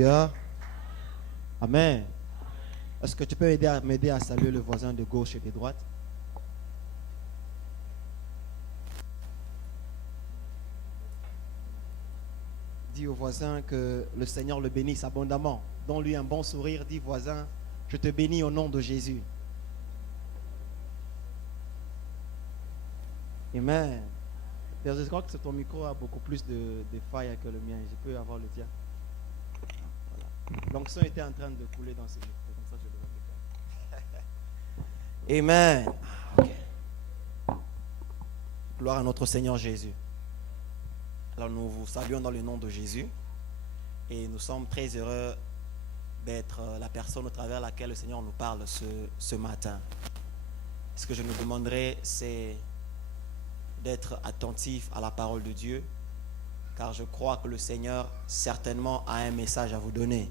Alléluia. Amen. Est-ce que tu peux m'aider à saluer le voisin de gauche et de droite? Dis au voisin que le Seigneur le bénisse abondamment. Donne-lui un bon sourire. Dis voisin, je te bénis au nom de Jésus. Amen. Je crois que ton micro a beaucoup plus de failles que le mien. Je peux avoir le tien. Voilà. L'onction était en train de couler dans ce micro. Comme ça, je le remets. Amen. Okay. Gloire à notre Seigneur Jésus. Alors nous vous saluons dans le nom de Jésus. Et nous sommes très heureux d'être la personne au travers de laquelle le Seigneur nous parle ce matin. Ce que je nous demanderai, c'est d'être attentif à la parole de Dieu, car je crois que le Seigneur certainement a un message à vous donner.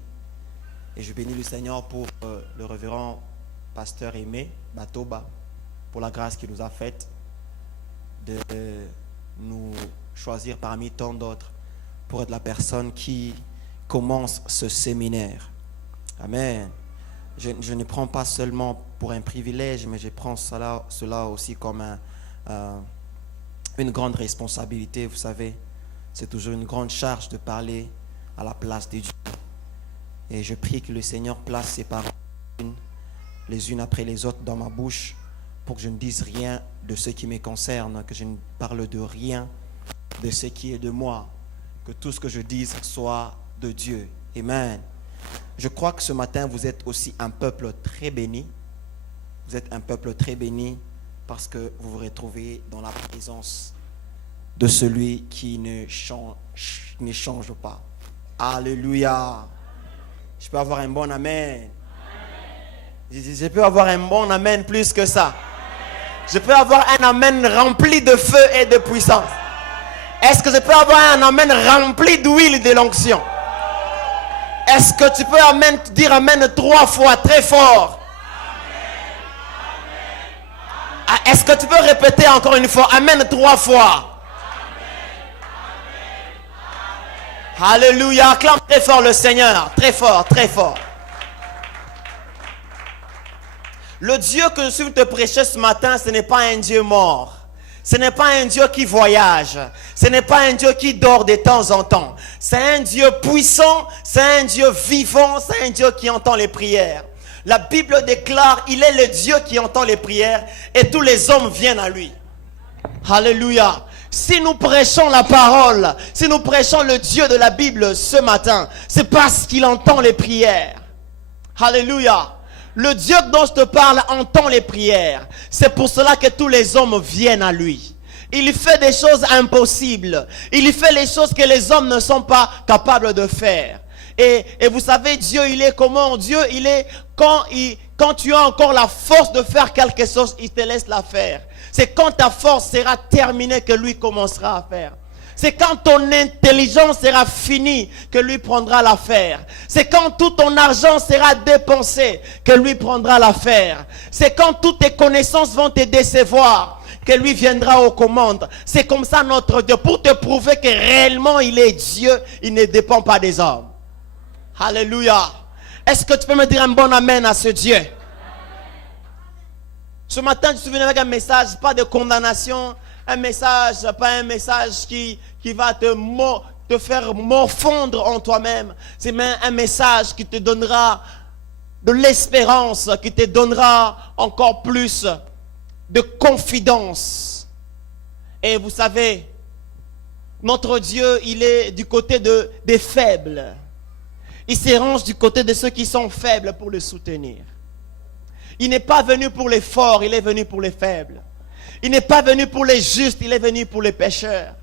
Et je bénis le Seigneur pour le révérend pasteur Aimé Batoba, pour la grâce qu'il nous a faite de nous choisir parmi tant d'autres pour être la personne qui commence ce séminaire. Amen. Je ne prends pas seulement pour un privilège, mais je prends cela aussi comme une grande responsabilité. Vous savez, c'est toujours une grande charge de parler à la place de Dieu. Et je prie que le Seigneur place ses paroles les unes après les autres dans ma bouche pour que je ne dise rien de ce qui me concerne, que je ne parle de rien de ce qui est de moi, que tout ce que je dise soit de Dieu. Amen. Je crois que ce matin, vous êtes aussi un peuple très béni. Vous êtes un peuple très béni parce que vous vous retrouvez dans la présence de celui qui ne change pas. Alléluia. Je peux avoir un bon amen. Je peux avoir un bon amen plus que ça. Je peux avoir un amen rempli de feu et de puissance. Est-ce que je peux avoir un amen rempli d'huile et de l'onction? Est-ce que tu peux dire amen 3 fois très fort? Est-ce que tu peux répéter encore une fois amen 3 fois? Alléluia. Acclame très fort le Seigneur. Très fort, très fort. Le Dieu que je suis te prêcher ce matin, ce n'est pas un Dieu mort. Ce n'est pas un Dieu qui voyage. Ce n'est pas un Dieu qui dort de temps en temps. C'est un Dieu puissant. C'est un Dieu vivant. C'est un Dieu qui entend les prières. La Bible déclare, il est le Dieu qui entend les prières et tous les hommes viennent à lui. Alléluia. Si nous prêchons la parole, si nous prêchons le Dieu de la Bible ce matin, c'est parce qu'il entend les prières. Alléluia. Le Dieu dont je te parle entend les prières. C'est pour cela que tous les hommes viennent à lui. Il fait des choses impossibles. Il fait les choses que les hommes ne sont pas capables de faire. Et vous savez, Dieu, il est comment? Dieu, il est quand tu as encore la force de faire quelque chose, il te laisse la faire. C'est quand ta force sera terminée que lui commencera à faire. C'est quand ton intelligence sera finie que lui prendra l'affaire. C'est quand tout ton argent sera dépensé que lui prendra l'affaire. C'est quand toutes tes connaissances vont te décevoir que lui viendra aux commandes. C'est comme ça notre Dieu. Pour te prouver que réellement il est Dieu, il ne dépend pas des hommes. Alléluia. Est-ce que tu peux me dire un bon amen à ce Dieu? Ce matin, je suis venu avec un message, pas de condamnation. Un message, pas un message qui va te faire morfondre en toi-même. C'est même un message qui te donnera de l'espérance, qui te donnera encore plus de confidence. Et vous savez, notre Dieu, il est du côté des faibles. Il se range du côté de ceux qui sont faibles pour le soutenir. Il n'est pas venu pour les forts, il est venu pour les faibles. Il n'est pas venu pour les justes, il est venu pour les pécheurs.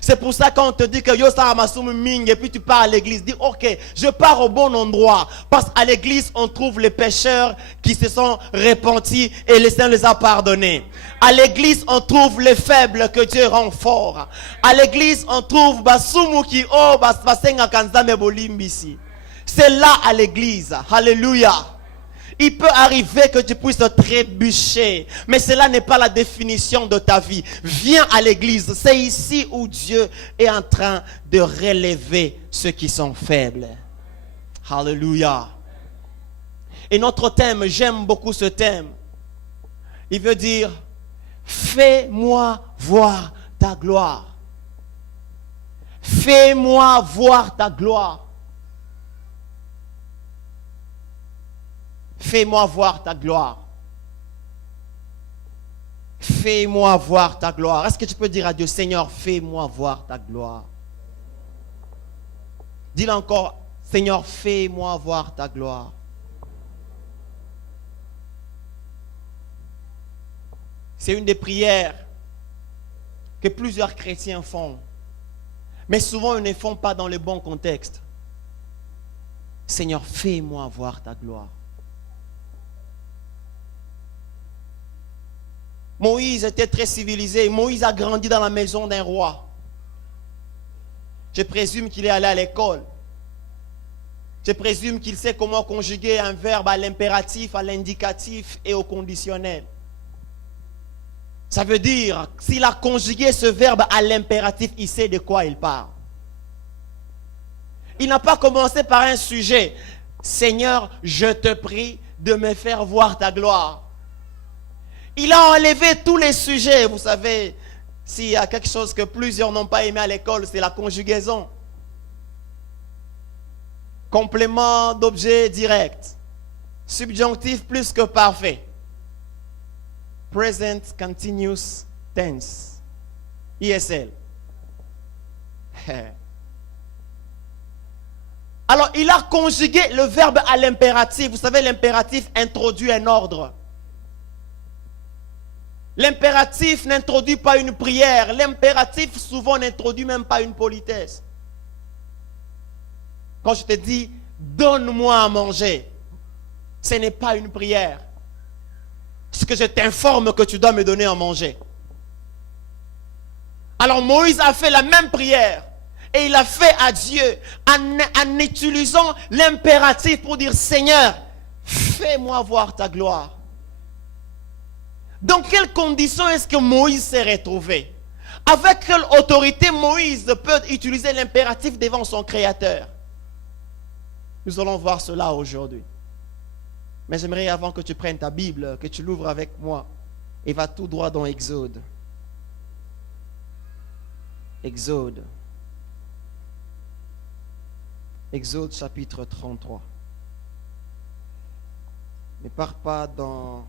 C'est pour ça qu'on te dit que yo sa masumu ming et puis tu pars à l'église, dis ok, je pars au bon endroit parce qu'à l'église on trouve les pécheurs qui se sont repentis et le Seigneur les a pardonnés. À l'église on trouve les faibles que Dieu rend forts. À l'église on trouve basumu ki o basenga kanzame bolimbisi. C'est là à l'église. Alléluia. Il peut arriver que tu puisses trébucher, mais cela n'est pas la définition de ta vie. Viens à l'église. C'est ici où Dieu est en train de relever ceux qui sont faibles. Alléluia. Et notre thème, j'aime beaucoup ce thème. Il veut dire, fais-moi voir ta gloire. Fais-moi voir ta gloire. Fais-moi voir ta gloire. Fais-moi voir ta gloire. Est-ce que tu peux dire à Dieu, Seigneur, fais-moi voir ta gloire? Dis-le encore, Seigneur, fais-moi voir ta gloire. C'est une des prières que plusieurs chrétiens font. Mais souvent, ils ne font pas dans le bon contexte. Seigneur, fais-moi voir ta gloire. Moïse était très civilisé. Moïse a grandi dans la maison d'un roi. Je présume qu'il est allé à l'école. Je présume qu'il sait comment conjuguer un verbe à l'impératif, à l'indicatif et au conditionnel. Ça veut dire, s'il a conjugué ce verbe à l'impératif, il sait de quoi il parle. Il n'a pas commencé par un sujet. Seigneur, je te prie de me faire voir ta gloire. Il a enlevé tous les sujets. Vous savez, s'il y a quelque chose que plusieurs n'ont pas aimé à l'école, c'est la conjugaison. Complément d'objet direct. Subjonctif plus que parfait. Present Continuous Tense. ISL. Alors, il a conjugué le verbe à l'impératif. Vous savez, l'impératif introduit un ordre. L'impératif n'introduit pas une prière. L'impératif, souvent, n'introduit même pas une politesse. Quand je te dis, donne-moi à manger, ce n'est pas une prière. C'est que je t'informe que tu dois me donner à manger. Alors Moïse a fait la même prière. Et il a fait à Dieu en utilisant l'impératif pour dire, Seigneur, fais-moi voir ta gloire. Dans quelles conditions est-ce que Moïse s'est retrouvé? Avec quelle autorité Moïse peut utiliser l'impératif devant son Créateur? Nous allons voir cela aujourd'hui. Mais j'aimerais, avant que tu prennes ta Bible, que tu l'ouvres avec moi et va tout droit dans Exode. Exode. Exode chapitre 33. Ne pars pas dans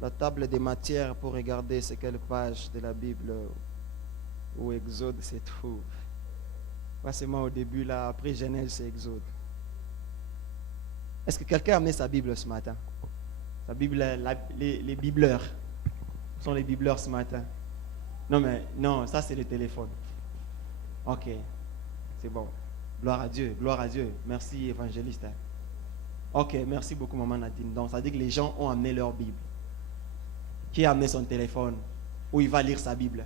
la table des matières pour regarder c'est quelle page de la Bible où Exode se trouve. Pas seulement au début là, après Genèse c'est Exode. Est-ce que quelqu'un a amené sa Bible ce matin? Sa Bible, les bibleurs. Ce sont les bibleurs ce matin. Non mais, non, ça c'est le téléphone. Ok, c'est bon. Gloire à Dieu, gloire à Dieu. Merci évangéliste. Ok, merci beaucoup maman Nadine. Donc ça dit que les gens ont amené leur Bible. Qui a amené son téléphone? Où il va lire sa Bible?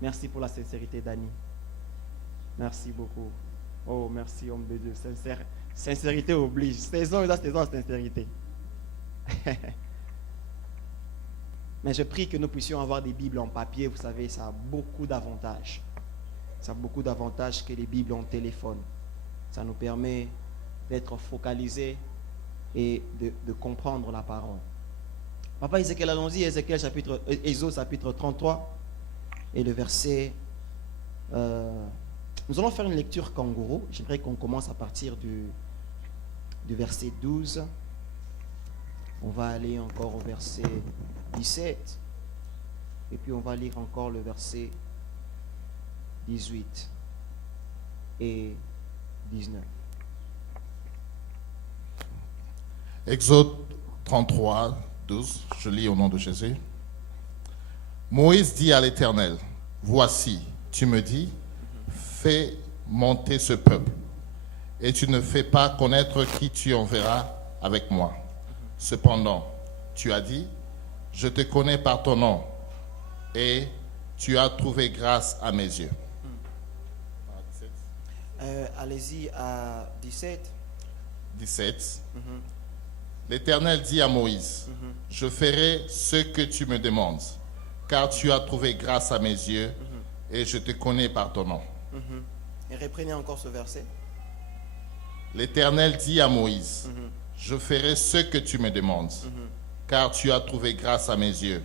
Merci pour la sincérité Dani. Merci beaucoup. Oh merci homme de Dieu. Sincérité oblige. Saison sincérité. Mais je prie que nous puissions avoir des Bibles en papier. Vous savez, ça a beaucoup d'avantages. Ça a beaucoup d'avantages que les Bibles en téléphone. Ça nous permet d'être focalisés et de comprendre la parole. Papa Ézéchiel, allons-y, Exode chapitre 33 et le verset... nous allons faire une lecture kangourou. J'aimerais qu'on commence à partir du verset 12. On va aller encore au verset 17. Et puis on va lire encore le verset 18 et 19. Exode 33, 12, je lis au nom de Jésus. Moïse dit à l'Éternel, voici, tu me dis, fais monter ce peuple, et tu ne fais pas connaître qui tu enverras avec moi. Cependant, tu as dit, je te connais par ton nom, et tu as trouvé grâce à mes yeux. Allez-y à 17. 17. L'Éternel dit à Moïse, je ferai ce que tu me demandes, car tu as trouvé grâce à mes yeux, et je te connais par ton nom. Et reprenez encore ce verset. L'Éternel dit à Moïse, je ferai ce que tu me demandes, car tu as trouvé grâce à mes yeux,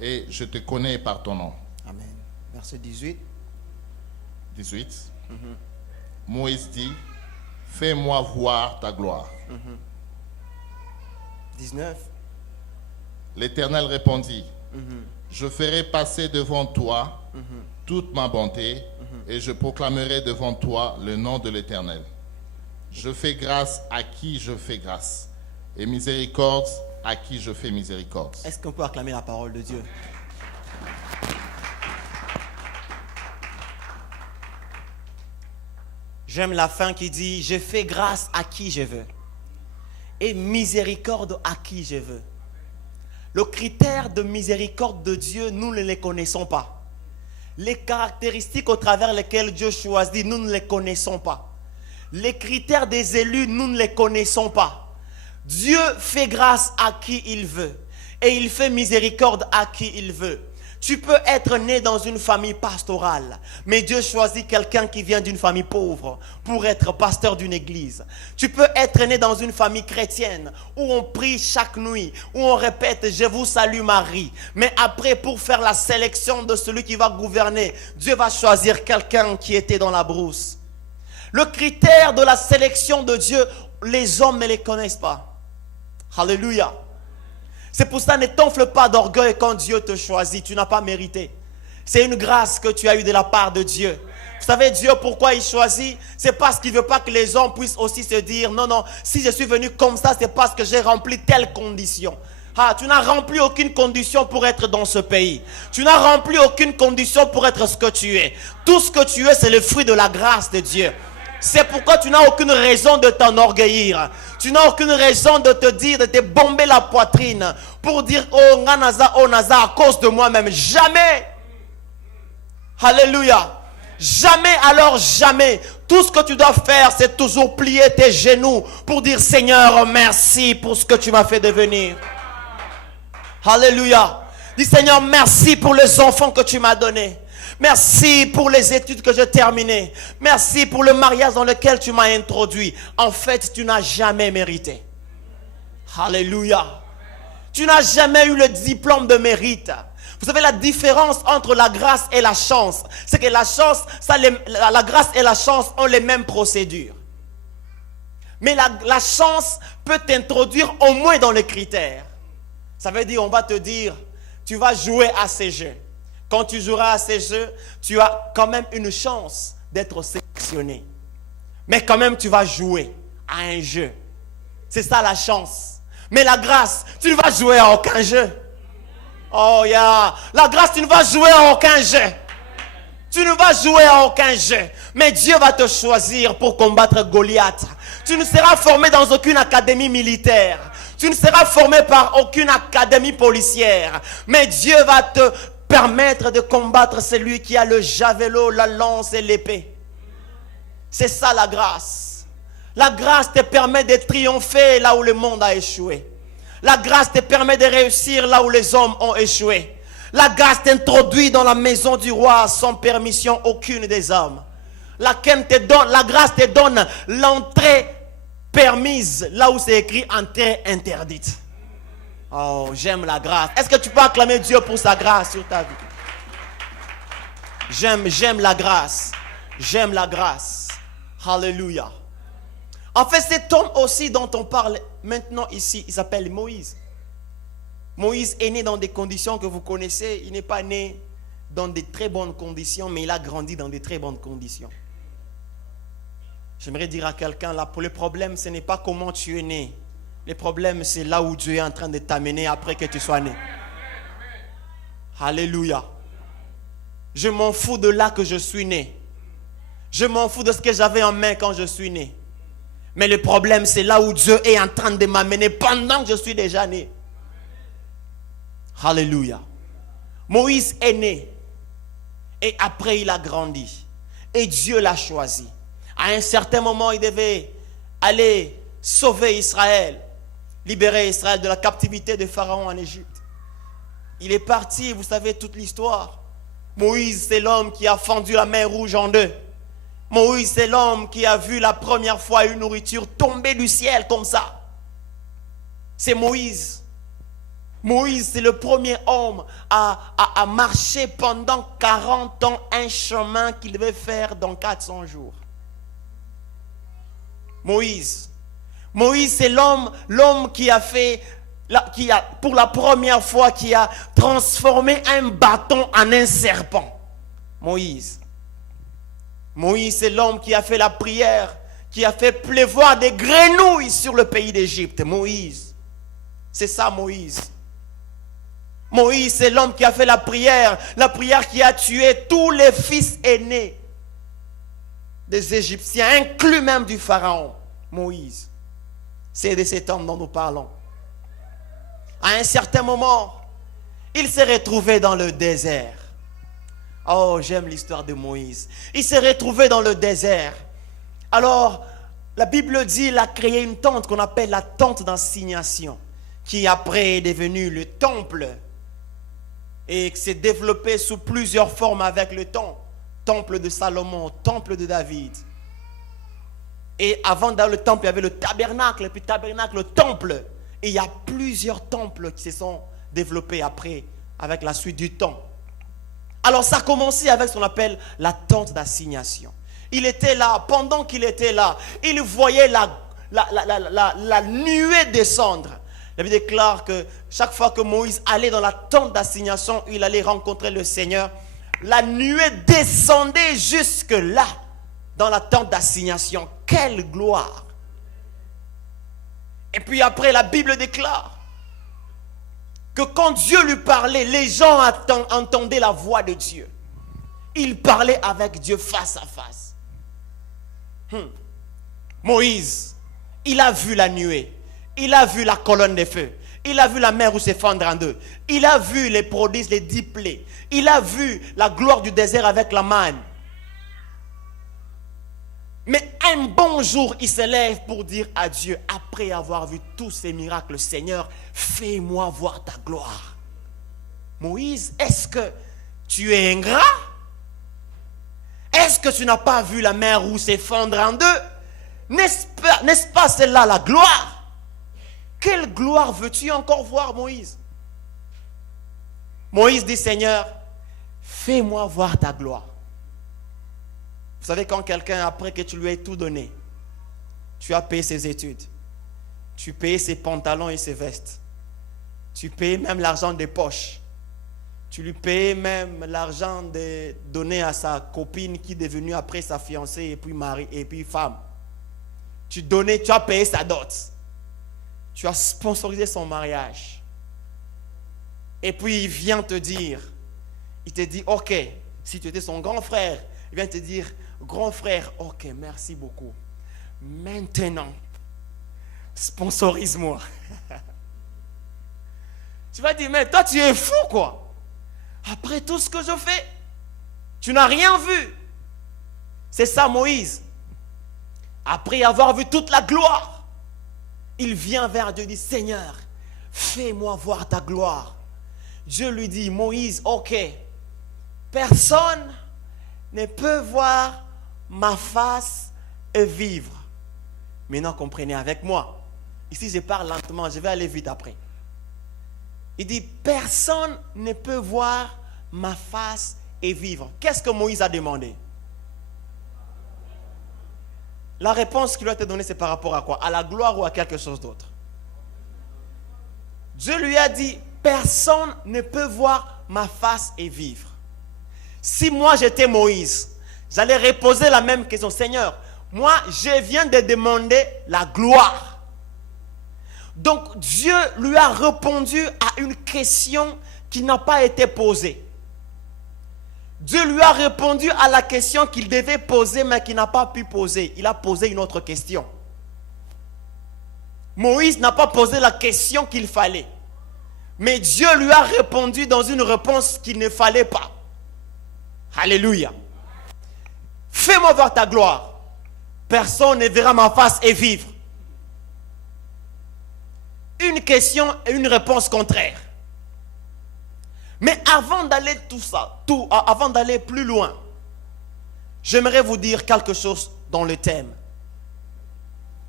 et je te connais par ton nom. Amen. Verset 18. 18. Moïse dit, fais-moi voir ta gloire. 19. L'Éternel répondit, je ferai passer devant toi toute ma bonté, et je proclamerai devant toi le nom de l'Éternel. Je fais grâce à qui je fais grâce, et miséricorde à qui je fais miséricorde. Est-ce qu'on peut acclamer la parole de Dieu? J'aime la fin qui dit, je fais grâce à qui je veux, et miséricorde à qui je veux. Le critère de miséricorde de Dieu, nous ne les connaissons pas. Les caractéristiques au travers lesquelles Dieu choisit, nous ne les connaissons pas. Les critères des élus, nous ne les connaissons pas. Dieu fait grâce à qui il veut. Et il fait miséricorde à qui il veut. Tu peux être né dans une famille pastorale, mais Dieu choisit quelqu'un qui vient d'une famille pauvre pour être pasteur d'une église. Tu peux être né dans une famille chrétienne où on prie chaque nuit, où on répète « Je vous salue Marie ». Mais après, pour faire la sélection de celui qui va gouverner, Dieu va choisir quelqu'un qui était dans la brousse. Le critère de la sélection de Dieu, les hommes ne les connaissent pas. Alléluia. C'est pour ça, ne t'enfle pas d'orgueil quand Dieu te choisit. Tu n'as pas mérité. C'est une grâce que tu as eue de la part de Dieu. Vous savez, Dieu, pourquoi il choisit? C'est parce qu'il ne veut pas que les hommes puissent aussi se dire, non, non, si je suis venu comme ça, c'est parce que j'ai rempli telle condition. Ah, tu n'as rempli aucune condition pour être dans ce pays. Tu n'as rempli aucune condition pour être ce que tu es. Tout ce que tu es, c'est le fruit de la grâce de Dieu. C'est pourquoi tu n'as aucune raison de t'enorgueillir. Tu n'as aucune raison de te dire, de te bomber la poitrine pour dire, oh Naza, à cause de moi-même. Jamais. Alléluia. Jamais, alors jamais. Tout ce que tu dois faire, c'est toujours plier tes genoux pour dire, Seigneur, merci pour ce que tu m'as fait devenir. Alléluia. Dis, Seigneur, merci pour les enfants que tu m'as donnés. Merci pour les études que j'ai terminées. Merci pour le mariage dans lequel tu m'as introduit. En fait, tu n'as jamais mérité. Alléluia. Tu n'as jamais eu le diplôme de mérite. Vous savez la différence entre la grâce et la chance. C'est que la chance, la grâce et la chance ont les mêmes procédures. Mais la chance peut t'introduire au moins dans les critères. Ça veut dire, on va te dire, tu vas jouer à ces jeux. Quand tu joueras à ces jeux, tu as quand même une chance d'être sélectionné. Mais quand même, tu vas jouer à un jeu. C'est ça la chance. Mais la grâce, tu ne vas jouer à aucun jeu. Oh yeah. La grâce, tu ne vas jouer à aucun jeu. Tu ne vas jouer à aucun jeu. Mais Dieu va te choisir pour combattre Goliath. Tu ne seras formé dans aucune académie militaire. Tu ne seras formé par aucune académie policière. Mais Dieu va te permettre de combattre celui qui a le javelot, la lance et l'épée. C'est ça la grâce. La grâce te permet de triompher là où le monde a échoué. La grâce te permet de réussir là où les hommes ont échoué. La grâce t'introduit dans la maison du roi sans permission aucune des hommes. La grâce te donne l'entrée permise là où c'est écrit entrée interdite. Oh, j'aime la grâce. Est-ce que tu peux acclamer Dieu pour sa grâce sur ta vie? J'aime la grâce. J'aime la grâce. Alléluia. En fait, cet homme aussi dont on parle maintenant ici, il s'appelle Moïse. Moïse est né dans des conditions que vous connaissez. Il n'est pas né dans de très bonnes conditions, mais il a grandi dans de très bonnes conditions. J'aimerais dire à quelqu'un là, pour le problème, ce n'est pas comment tu es né. Le problème, c'est là où Dieu est en train de t'amener après que tu sois né. Alléluia. Je m'en fous de là que je suis né. Je m'en fous de ce que j'avais en main quand je suis né. Mais le problème, c'est là où Dieu est en train de m'amener pendant que je suis déjà né. Alléluia. Moïse est né. Et après, il a grandi. Et Dieu l'a choisi. À un certain moment, il devait aller sauver Israël. Libérer Israël de la captivité de Pharaon en Égypte. Il est parti, vous savez toute l'histoire. Moïse, c'est l'homme qui a fendu la mer Rouge en deux. Moïse, c'est l'homme qui a vu la première fois une nourriture tomber du ciel comme ça. C'est Moïse. Moïse, c'est le premier homme à marcher pendant 40 ans un chemin qu'il devait faire dans 400 jours. Moïse, c'est l'homme qui a fait, pour la première fois, qui a transformé un bâton en un serpent. Moïse, c'est l'homme qui a fait la prière, qui a fait pleuvoir des grenouilles sur le pays d'Égypte. Moïse, c'est ça Moïse. Moïse, c'est l'homme qui a fait la prière qui a tué tous les fils aînés des Égyptiens, inclus même du Pharaon. Moïse, c'est de cet homme dont nous parlons. À un certain moment, il s'est retrouvé dans le désert. Oh, j'aime l'histoire de Moïse. Il s'est retrouvé dans le désert. Alors, la Bible dit qu'il a créé une tente qu'on appelle la tente d'assignation, qui après est devenue le temple et qui s'est développé sous plusieurs formes avec le temps. Temple de Salomon, temple de David. Et avant dans le temple, il y avait le tabernacle, puis tabernacle, le temple. Et il y a plusieurs temples qui se sont développés après, avec la suite du temps. Alors ça a commencé avec ce qu'on appelle la tente d'assignation. Il était là, pendant qu'il était là, il voyait la nuée descendre. La Bible déclare que chaque fois que Moïse allait dans la tente d'assignation, il allait rencontrer le Seigneur. La nuée descendait jusque là, dans la tente d'assignation. Quelle gloire! Et puis après, la Bible déclare que quand Dieu lui parlait, les gens entendaient la voix de Dieu. Il parlait avec Dieu face à face. Moïse, il a vu la nuée. Il a vu la colonne de feu. Il a vu la mer où s'effondre en deux. Il a vu les prodiges, les 10 plaies. Il a vu la gloire du désert avec la manne. Mais un bon jour, il se lève pour dire à Dieu, après avoir vu tous ces miracles, Seigneur, fais-moi voir ta gloire. Moïse, est-ce que tu es ingrat? Est-ce que tu n'as pas vu la mer où s'effondre en deux? N'est-ce pas celle-là la gloire? Quelle gloire veux-tu encore voir, Moïse? Moïse dit, Seigneur, fais-moi voir ta gloire. Vous savez, quand quelqu'un, après que tu lui aies tout donné, tu as payé ses études, tu payes ses pantalons et ses vestes, tu payes même l'argent des poches, tu lui payes même l'argent donné à sa copine qui est devenue après sa fiancée et puis mari et puis femme. Tu as payé sa dot. Tu as sponsorisé son mariage. Et puis il vient te dire, il te dit, ok, si tu étais son grand frère, il vient te dire, grand frère, ok, merci beaucoup. Maintenant, sponsorise-moi. Tu vas dire, mais toi tu es fou quoi. Après tout ce que je fais, tu n'as rien vu. C'est ça Moïse. Après avoir vu toute la gloire, il vient vers Dieu et dit, Seigneur, fais-moi voir ta gloire. Dieu lui dit, Moïse, ok, personne ne peut voir ma face et vivre. Maintenant, comprenez avec moi. Ici, je parle lentement, je vais aller vite après. Il dit, personne ne peut voir ma face et vivre. Qu'est-ce que Moïse a demandé? La réponse qu'il lui a été donnée, c'est par rapport à quoi? À la gloire ou à quelque chose d'autre? Dieu lui a dit, personne ne peut voir ma face et vivre. Si moi j'étais Moïse, j'allais reposer la même question. Seigneur, moi je viens de demander la gloire. Donc Dieu lui a répondu à une question qui n'a pas été posée. Dieu lui a répondu à la question qu'il devait poser mais qu'il n'a pas pu poser. Il a posé une autre question. Moïse n'a pas posé la question qu'il fallait. Mais Dieu lui a répondu dans une réponse qu'il ne fallait pas. Alléluia. Fais-moi voir ta gloire. Personne ne verra ma face et vivre. Une question et une réponse contraire. Mais avant d'aller avant d'aller plus loin, j'aimerais vous dire quelque chose dans le thème.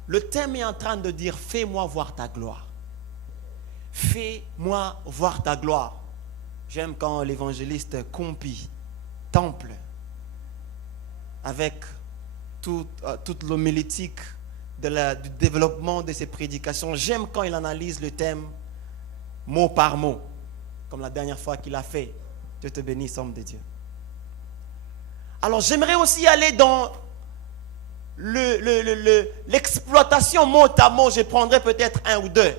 Le thème est en train de dire, fais-moi voir ta gloire. Fais-moi voir ta gloire. J'aime quand l'évangéliste compie temple avec toute l'homilétique du développement de ses prédications. J'aime quand il analyse le thème mot par mot, comme la dernière fois qu'il a fait. Dieu te bénisse, homme de Dieu. Alors j'aimerais aussi aller dans l'exploitation mot à mot. Je prendrai peut-être un ou deux.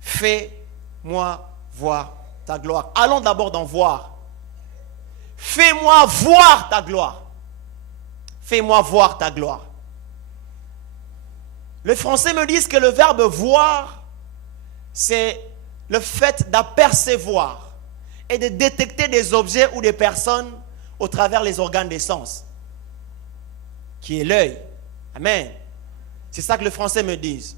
Fais-moi voir ta gloire. Allons d'abord dans voir. Fais-moi voir ta gloire. Fais-moi voir ta gloire. Les Français me disent que le verbe voir, c'est le fait d'apercevoir et de détecter des objets ou des personnes au travers les organes des sens, qui est l'œil. Amen. C'est ça que les Français me disent.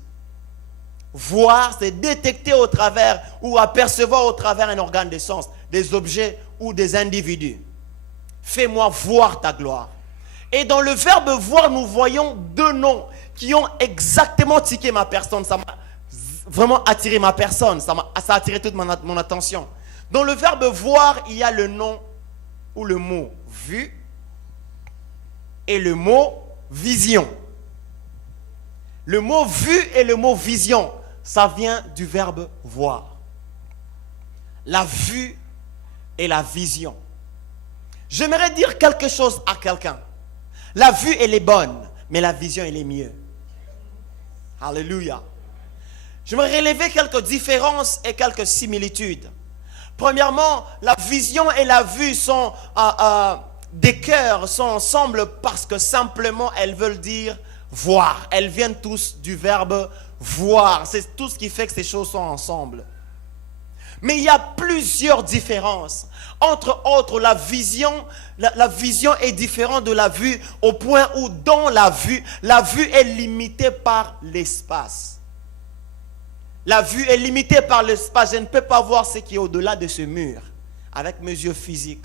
Voir, c'est détecter au travers ou apercevoir au travers un organe des sens, des objets ou des individus. Fais-moi voir ta gloire. Et dans le verbe voir, nous voyons deux noms qui ont exactement tiqué ma personne. Ça m'a vraiment attiré ma personne. Ça a attiré toute mon attention. Dans le verbe voir, il y a le nom ou le mot vue et le mot vision. Le mot vue et le mot vision, ça vient du verbe voir. La vue et la vision. J'aimerais dire quelque chose à quelqu'un. La vue, elle est bonne, mais la vision, elle est mieux. Alléluia. J'aimerais relever quelques différences et quelques similitudes. Premièrement, la vision et la vue sont des cœurs, sont ensemble parce que simplement elles veulent dire voir. Elles viennent tous du verbe voir. C'est tout ce qui fait que ces choses sont ensemble. Mais il y a plusieurs différences. Entre autres, la vision est différente de la vue au point où dans la vue est limitée par l'espace. La vue est limitée par l'espace. Je ne peux pas voir ce qui est au-delà de ce mur avec mes yeux physiques.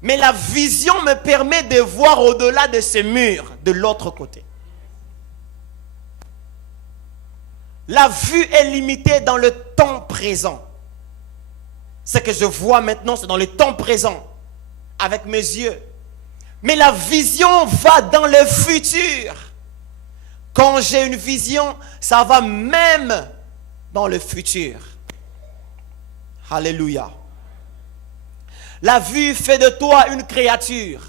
Mais la vision me permet de voir au-delà de ce mur, de l'autre côté. La vue est limitée dans le temps présent. Ce que je vois maintenant, c'est dans le temps présent, avec mes yeux. Mais la vision va dans le futur. Quand j'ai une vision, ça va même dans le futur. Alléluia. La vue fait de toi une créature,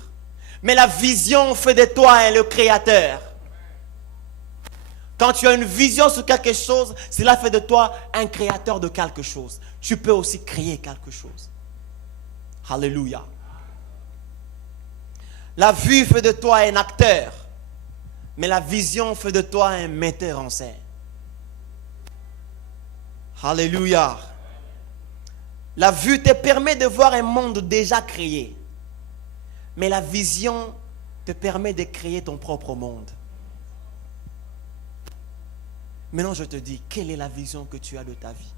mais la vision fait de toi le créateur. Quand tu as une vision sur quelque chose, cela fait de toi un créateur de quelque chose. Tu peux aussi créer quelque chose. Alléluia. La vue fait de toi un acteur, mais la vision fait de toi un metteur en scène. Alléluia. La vue te permet de voir un monde déjà créé, mais la vision te permet de créer ton propre monde. Maintenant, je te dis, quelle est la vision que tu as de ta vie?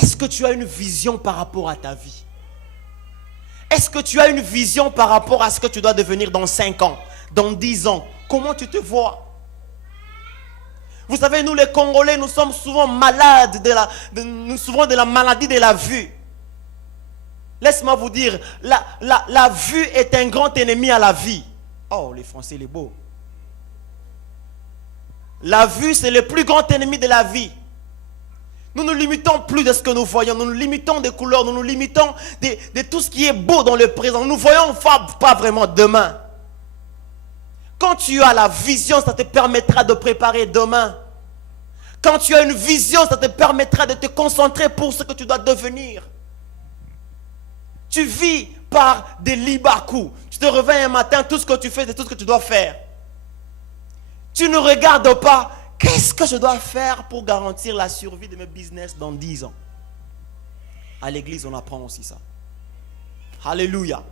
Est-ce que tu as une vision par rapport à ta vie? Est-ce que tu as une vision par rapport à ce que tu dois devenir dans 5 ans, dans 10 ans? Comment tu te vois? Vous savez, nous les Congolais, nous sommes souvent malades nous souffrons de la maladie de la vue. Laisse-moi vous dire, la vue est un grand ennemi à la vie. Oh, les Français, les beaux. La vue, c'est le plus grand ennemi de la vie. Nous nous limitons plus de ce que nous voyons. Nous nous limitons des couleurs. Nous nous limitons de tout ce qui est beau dans le présent. Nous ne voyons pas vraiment demain. Quand tu as la vision, ça te permettra de préparer demain. Quand tu as une vision, ça te permettra de te concentrer pour ce que tu dois devenir. Tu vis par des libakou. Tu te réveilles un matin, tout ce que tu fais, c'est tout ce que tu dois faire. Tu ne regardes pas, qu'est-ce que je dois faire pour garantir la survie de mes business dans 10 ans? À l'église, on apprend aussi ça. Alléluia.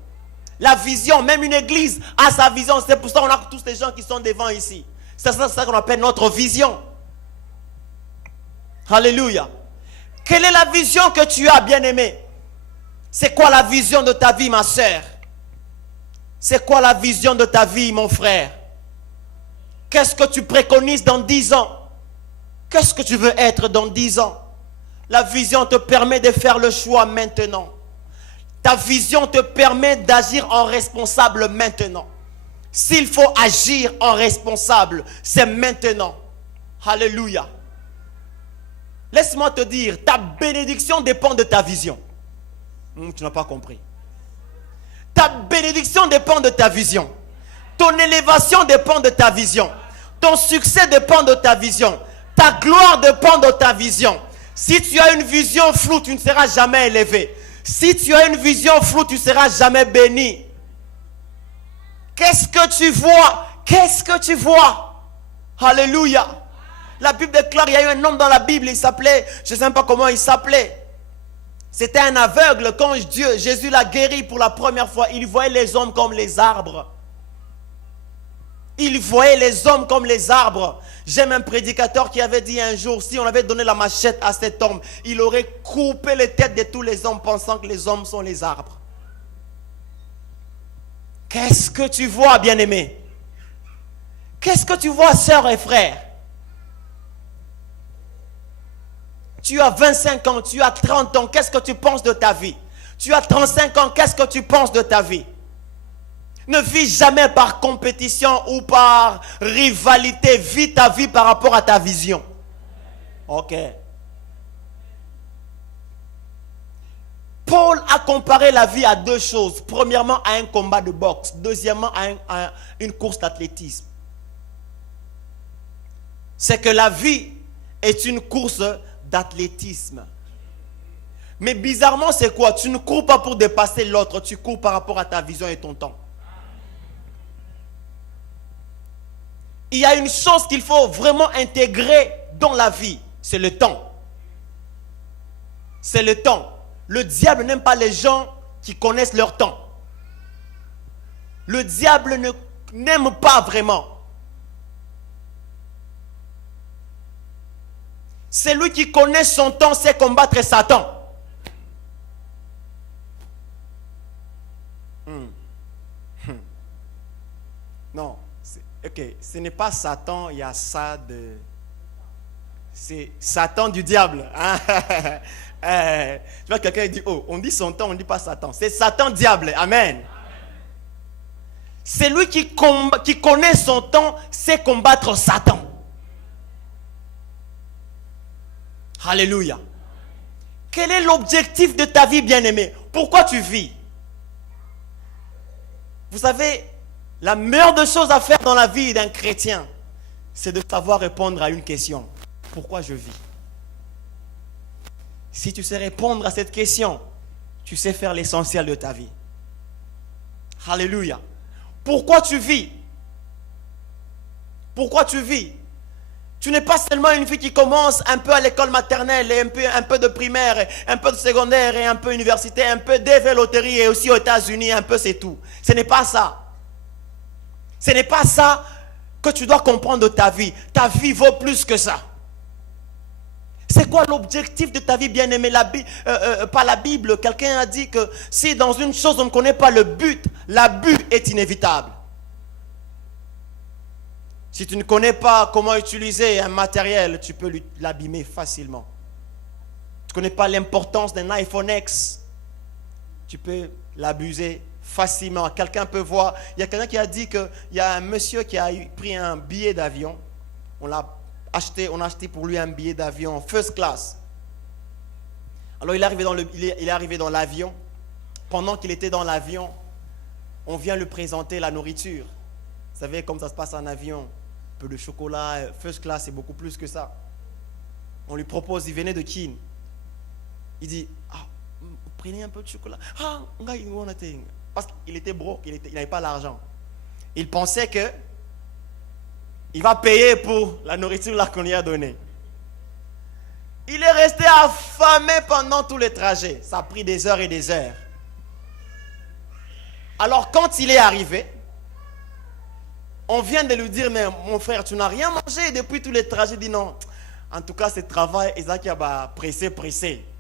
La vision, même une église a sa vision. C'est pour ça qu'on a tous les gens qui sont devant ici. C'est ça qu'on appelle notre vision. Alléluia. Quelle est la vision que tu as, bien-aimé? C'est quoi la vision de ta vie, ma sœur? C'est quoi la vision de ta vie, mon frère? Qu'est-ce que tu préconises dans 10 ans? Qu'est-ce que tu veux être dans 10 ans? La vision te permet de faire le choix maintenant. Ta vision te permet d'agir en responsable maintenant. S'il faut agir en responsable, c'est maintenant. Alléluia. Laisse-moi te dire, ta bénédiction dépend de ta vision. Tu n'as pas compris. Ta bénédiction dépend de ta vision. Ton élévation dépend de ta vision. Ton succès dépend de ta vision. Ta gloire dépend de ta vision. Si tu as une vision floue, tu ne seras jamais élevé. Si tu as une vision floue, tu ne seras jamais béni. Qu'est-ce que tu vois? Qu'est-ce que tu vois? Alléluia. La Bible déclare, il y a eu un homme dans la Bible, il s'appelait, je ne sais même pas comment il s'appelait. C'était un aveugle. Quand Jésus l'a guéri pour la première fois, il voyait les hommes comme les arbres. Il voyait les hommes comme les arbres. J'aime un prédicateur qui avait dit un jour, si on avait donné la machette à cet homme, il aurait coupé les têtes de tous les hommes pensant que les hommes sont les arbres. Qu'est-ce que tu vois, bien-aimé? Qu'est-ce que tu vois, sœurs et frères? Tu as 25 ans, tu as 30 ans, qu'est-ce que tu penses de ta vie? Tu as 35 ans, qu'est-ce que tu penses de ta vie? Ne vis jamais par compétition ou par rivalité. Vis ta vie par rapport à ta vision. Ok. Paul a comparé la vie à deux choses. Premièrement, à un combat de boxe. Deuxièmement, à une course d'athlétisme. C'est que la vie est une course d'athlétisme. Mais bizarrement, c'est quoi? Tu ne cours pas pour dépasser l'autre. Tu cours par rapport à ta vision et ton temps. Il y a une chose qu'il faut vraiment intégrer dans la vie, c'est le temps. C'est le temps. Le diable n'aime pas les gens qui connaissent leur temps. Le diable n'aime pas vraiment. Celui qui connaît son temps sait combattre Satan. Non. Ok, ce n'est pas Satan, il y a ça de... C'est Satan du diable. Hein? Tu vois, quelqu'un dit, oh, on dit son temps, on ne dit pas Satan. C'est Satan diable. Amen. C'est lui qui connaît son temps, sait combattre Satan. Alléluia. Quel est l'objectif de ta vie, bien-aimé? Pourquoi tu vis? Vous savez, la meilleure des choses à faire dans la vie d'un chrétien, c'est de savoir répondre à une question. Pourquoi je vis? Si tu sais répondre à cette question, tu sais faire l'essentiel de ta vie. Alléluia. Pourquoi tu vis? Pourquoi tu vis? Tu n'es pas seulement une fille qui commence un peu à l'école maternelle, et un peu de primaire, un peu de secondaire, et un peu universitaire, un peu d'évéloterie, et aussi aux États-Unis, un peu c'est tout. Ce n'est pas ça. Ce n'est pas ça que tu dois comprendre de ta vie. Ta vie vaut plus que ça. C'est quoi l'objectif de ta vie, bien-aimé? Pas la Bible. Quelqu'un a dit que si dans une chose on ne connaît pas le but, l'abus est inévitable. Si tu ne connais pas comment utiliser un matériel, tu peux l'abîmer facilement. Tu ne connais pas l'importance d'un iPhone X, tu peux l'abuser facilement. Quelqu'un peut voir, il y a quelqu'un qui a dit qu'il y a un monsieur qui a pris un billet d'avion. On a acheté pour lui un billet d'avion first class. Alors il est arrivé dans l'avion. Pendant qu'il était dans l'avion, on vient lui présenter la nourriture. Vous savez comme ça se passe en avion. Un peu de chocolat, first class, c'est beaucoup plus que ça. On lui propose, il venait de Kin. Il dit, prenez un peu de chocolat. Parce qu'il était broke, il n'avait pas l'argent. Il pensait que il va payer pour la nourriture là qu'on lui a donnée. Il est resté affamé pendant tout le trajet. Ça a pris des heures et des heures. Alors quand il est arrivé, on vient de lui dire, mais mon frère, tu n'as rien mangé depuis tous les trajets. Il dit non. En tout cas, ce travail, Isaac a pressé. Vous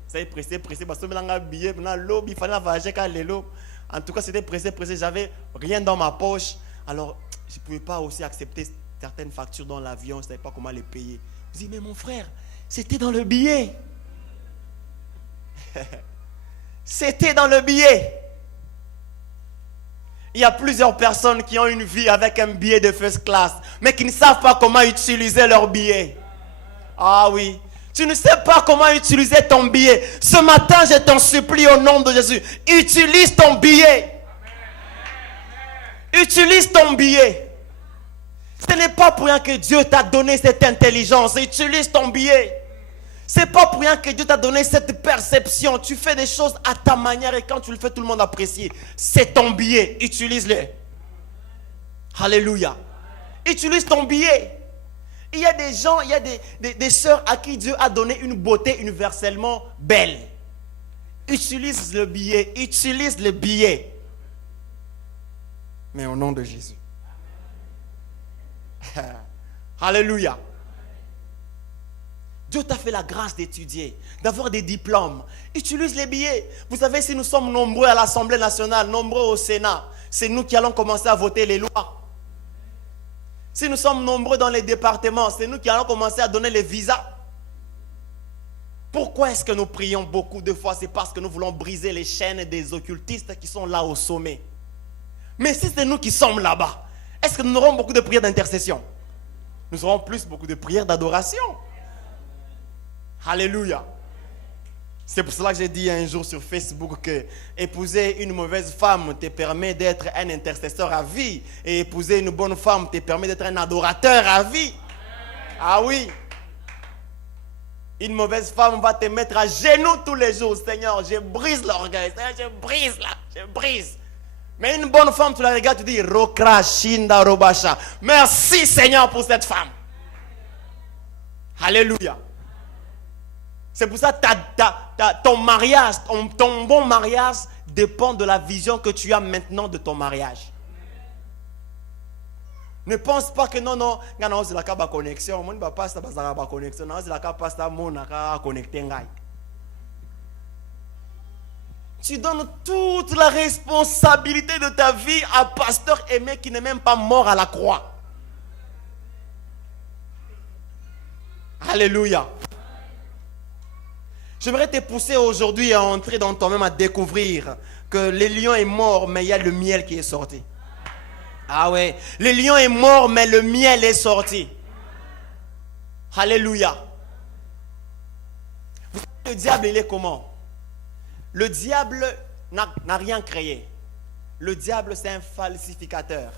savez, pressé. Parce que maintenant, il fallait voyager quand l'élo. En tout cas, c'était pressé. J'avais rien dans ma poche. Alors, je ne pouvais pas aussi accepter certaines factures dans l'avion. Je ne savais pas comment les payer. Je dis, mais mon frère, c'était dans le billet. C'était dans le billet. Il y a plusieurs personnes qui ont une vie avec un billet de first class, mais qui ne savent pas comment utiliser leur billet. Ah oui. Tu ne sais pas comment utiliser ton billet. Ce matin, je t'en supplie au nom de Jésus. Utilise ton billet. Utilise ton billet. Ce n'est pas pour rien que Dieu t'a donné cette intelligence. Utilise ton billet. Ce n'est pas pour rien que Dieu t'a donné cette perception. Tu fais des choses à ta manière et quand tu le fais, tout le monde apprécie. C'est ton billet. Utilise-le. Alléluia. Utilise ton billet. Il y a des gens, il y a des sœurs à qui Dieu a donné une beauté universellement belle. Utilise le billet. Utilise le billet. Mais au nom de Jésus. Alléluia. Dieu t'a fait la grâce d'étudier, d'avoir des diplômes. Utilise les billets. Vous savez, si nous sommes nombreux à l'Assemblée nationale, nombreux au Sénat, c'est nous qui allons commencer à voter les lois. Si nous sommes nombreux dans les départements, c'est nous qui allons commencer à donner les visas. Pourquoi est-ce que nous prions beaucoup de fois? C'est parce que nous voulons briser les chaînes des occultistes qui sont là au sommet. Mais si c'est nous qui sommes là-bas, est-ce que nous aurons beaucoup de prières d'intercession? Nous aurons beaucoup de prières d'adoration. Alléluia. C'est pour cela que j'ai dit un jour sur Facebook que épouser une mauvaise femme te permet d'être un intercesseur à vie. Et épouser une bonne femme te permet d'être un adorateur à vie. Ah oui. Une mauvaise femme va te mettre à genoux tous les jours. Seigneur, je brise l'orgueil. Seigneur, je brise là. Je brise. Mais une bonne femme, tu la regardes, tu dis Rokra Shinda Robasha. Merci Seigneur pour cette femme. Alléluia. C'est pour ça que ton mariage, ton bon mariage dépend de la vision que tu as maintenant de ton mariage. Ne pense pas que non, c'est la connexion. Mon papa ça va pas connexion. Non, c'est la pasta mon connecté ngai. Tu donnes toute la responsabilité de ta vie à pasteur Aimé qui n'est même pas mort à la croix. Alléluia. J'aimerais te pousser aujourd'hui à entrer dans toi-même, à découvrir que le lion est mort, mais il y a le miel qui est sorti. Ah ouais, le lion est mort, mais le miel est sorti. Alléluia. Vous savez, le diable, il est comment? Le diable n'a rien créé. Le diable, c'est un falsificateur.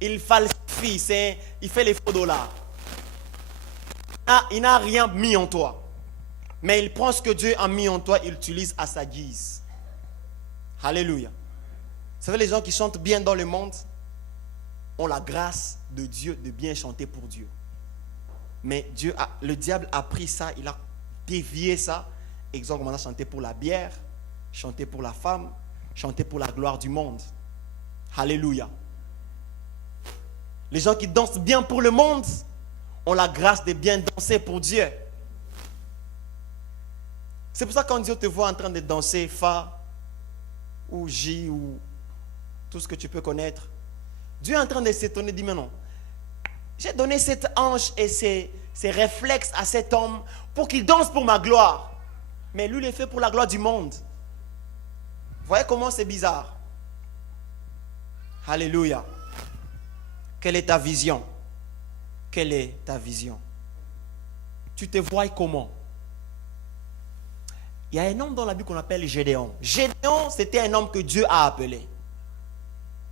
Il falsifie, il fait les faux dollars. Il n'a rien mis en toi. Mais il prend ce que Dieu a mis en toi, il l'utilise à sa guise. Alléluia. Vous savez, les gens qui chantent bien dans le monde ont la grâce de Dieu de bien chanter pour Dieu. Mais le diable a pris ça, il a dévié ça. Et ils ont commencé à chanter pour la bière, chanter pour la femme, chanter pour la gloire du monde. Alléluia. Les gens qui dansent bien pour le monde ont la grâce de bien danser pour Dieu. C'est pour ça que quand Dieu te voit en train de danser Fa ou J ou tout ce que tu peux connaître, Dieu est en train de s'étonner, dit mais non, j'ai donné cet ange et ses réflexes à cet homme pour qu'il danse pour ma gloire. Mais lui, il est fait pour la gloire du monde. Vous voyez comment c'est bizarre? Alléluia. Quelle est ta vision? Quelle est ta vision? Tu te vois comment? Il y a un homme dans la Bible qu'on appelle Gédéon. Gédéon, c'était un homme que Dieu a appelé.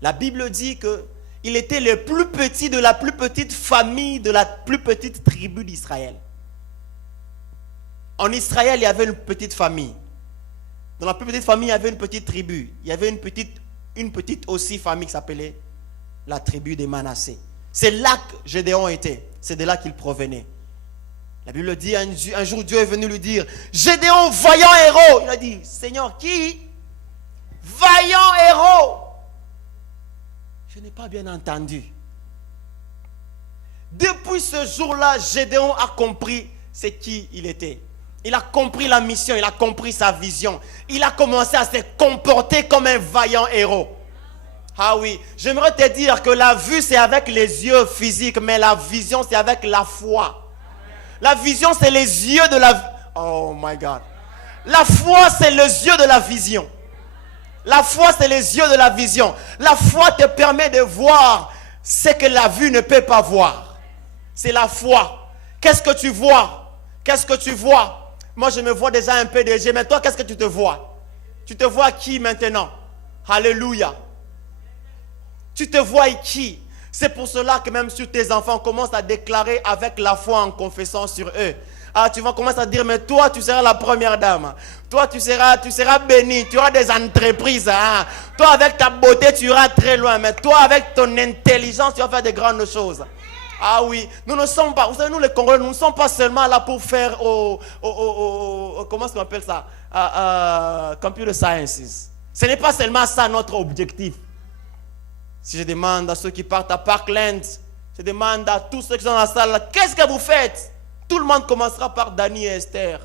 La Bible dit qu'il était le plus petit de la plus petite famille, de la plus petite tribu d'Israël. En Israël, il y avait une petite famille. Dans la plus petite famille, il y avait une petite tribu. Il y avait une petite aussi famille qui s'appelait la tribu des Manassés. C'est là que Gédéon était. C'est de là qu'il provenait. La Bible dit, un jour Dieu est venu lui dire, Gédéon, vaillant héros. Il a dit, Seigneur, qui? Vaillant héros. Je n'ai pas bien entendu. Depuis ce jour-là, Gédéon a compris c'est qui il était. Il a compris la mission, il a compris sa vision. Il a commencé à se comporter comme un vaillant héros. Ah oui, j'aimerais te dire que la vue c'est avec les yeux physiques, mais la vision c'est avec la foi. La vision c'est les yeux de la... Oh my God. La foi c'est les yeux de la vision. La foi c'est les yeux de la vision. La foi te permet de voir ce que la vue ne peut pas voir. C'est la foi. Qu'est-ce que tu vois? Qu'est-ce que tu vois? Moi je me vois déjà un PDG, mais toi qu'est-ce que tu te vois? Tu te vois qui maintenant? Alléluia. Tu te vois qui? C'est pour cela que même sur tes enfants, commence à déclarer avec la foi en confessant sur eux. Ah, tu vas commencer à dire, mais toi, tu seras la première dame. Toi, tu seras béni. Tu auras des entreprises. Hein. Toi, avec ta beauté, tu iras très loin. Mais toi, avec ton intelligence, tu vas faire de grandes choses. Ah oui, nous ne sommes pas, vous savez, nous les Congolais, nous ne sommes pas seulement là pour faire comment est-ce qu'on appelle ça? Computer Sciences. Ce n'est pas seulement ça notre objectif. Si je demande à ceux qui partent à Parkland, je demande à tous ceux qui sont dans la salle, qu'est-ce que vous faites? Tout le monde commencera par Dani et Esther.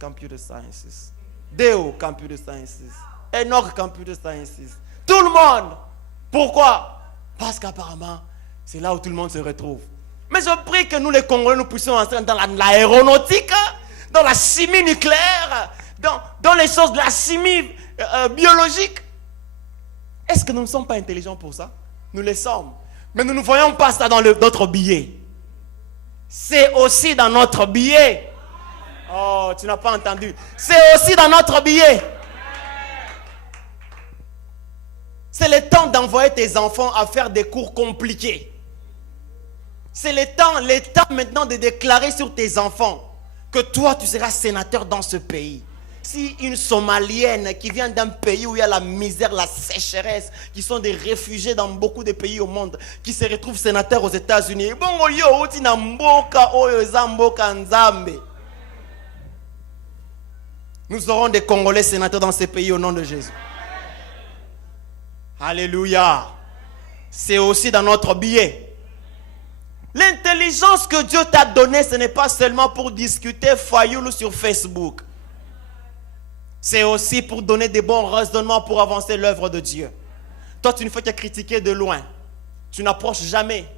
Computer Sciences. Deo, Computer Sciences. Enoch, Computer Sciences. Tout le monde. Pourquoi? Parce qu'apparemment, c'est là où tout le monde se retrouve. Mais je prie que nous les Congolais, nous puissions entrer dans l'aéronautique, dans la chimie nucléaire, dans les choses de la chimie biologique. Est-ce que nous ne sommes pas intelligents pour ça? Nous le sommes. Mais nous ne voyons pas ça dans notre billet. C'est aussi dans notre billet. Oh, tu n'as pas entendu. C'est aussi dans notre billet. C'est le temps d'envoyer tes enfants à faire des cours compliqués. C'est le temps maintenant de déclarer sur tes enfants que toi, tu seras sénateur dans ce pays. Si une Somalienne qui vient d'un pays où il y a la misère, la sécheresse, qui sont des réfugiés dans beaucoup de pays au monde, qui se retrouvent sénateurs aux États-Unis, nous aurons des Congolais sénateurs dans ces pays au nom de Jésus. Alléluia. C'est aussi dans notre billet. L'intelligence que Dieu t'a donnée, ce n'est pas seulement pour discuter fayoulou sur Facebook. C'est aussi pour donner des bons raisonnements pour avancer l'œuvre de Dieu. Toi, tu ne fais que critiquer de loin. Tu n'approches jamais.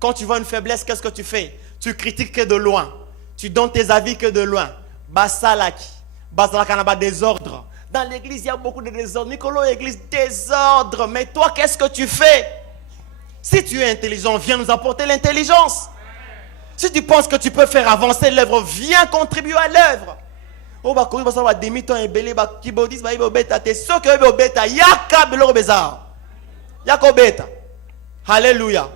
Quand tu vois une faiblesse, qu'est-ce que tu fais? Tu critiques que de loin. Tu donnes tes avis que de loin. Basalaki. Basalaki, on a désordre. Dans l'église, il y a beaucoup de désordre. Nicolas, église, désordre. Mais toi, qu'est-ce que tu fais? Si tu es intelligent, viens nous apporter l'intelligence. Si tu penses que tu peux faire avancer l'œuvre, viens contribuer à l'œuvre. Oh, bah, quand on va demi-temps et belé, bah, qui bodis, bah, il va bêta, t'es sûr que il va bêta, yaka, beloro bezar. Yaka bêta. Alléluia.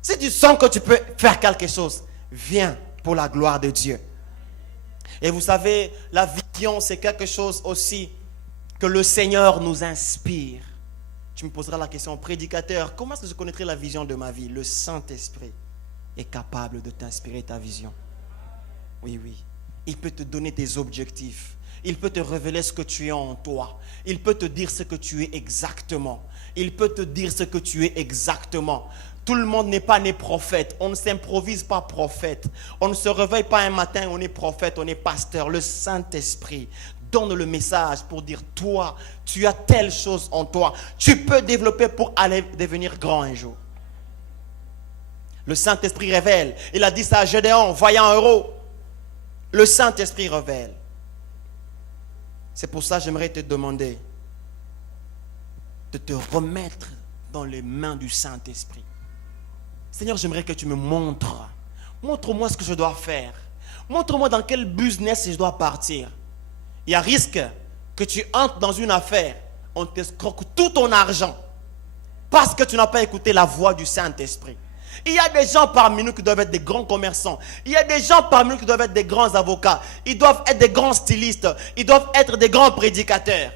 Si tu sens que tu peux faire quelque chose, viens pour la gloire de Dieu. Et vous savez, la vision, c'est quelque chose aussi que le Seigneur nous inspire. Tu me poseras la question, prédicateur, comment est-ce que je connaîtrai la vision de ma vie? Le Saint-Esprit est capable de t'inspirer ta vision. Oui, oui. Il peut te donner tes objectifs. Il peut te révéler ce que tu es en toi. Il peut te dire ce que tu es exactement. Il peut te dire ce que tu es exactement. Tout le monde n'est pas né prophète. On ne s'improvise pas prophète. On ne se réveille pas un matin, on est prophète, on est pasteur. Le Saint-Esprit donne le message pour dire, toi, tu as telle chose en toi. Tu peux développer pour aller devenir grand un jour. Le Saint-Esprit révèle. Il a dit ça à Gédéon, voyant héros. Le Saint-Esprit révèle. C'est pour ça que j'aimerais te demander de te remettre dans les mains du Saint-Esprit. Seigneur, j'aimerais que tu me montres. Montre-moi ce que je dois faire. Montre-moi dans quel business je dois partir. Il y a risque que tu entres dans une affaire, on t'escroque tout ton argent parce que tu n'as pas écouté la voix du Saint-Esprit. Il y a des gens parmi nous qui doivent être des grands commerçants. Il y a des gens parmi nous qui doivent être des grands avocats. Ils doivent être des grands stylistes. Ils doivent être des grands prédicateurs.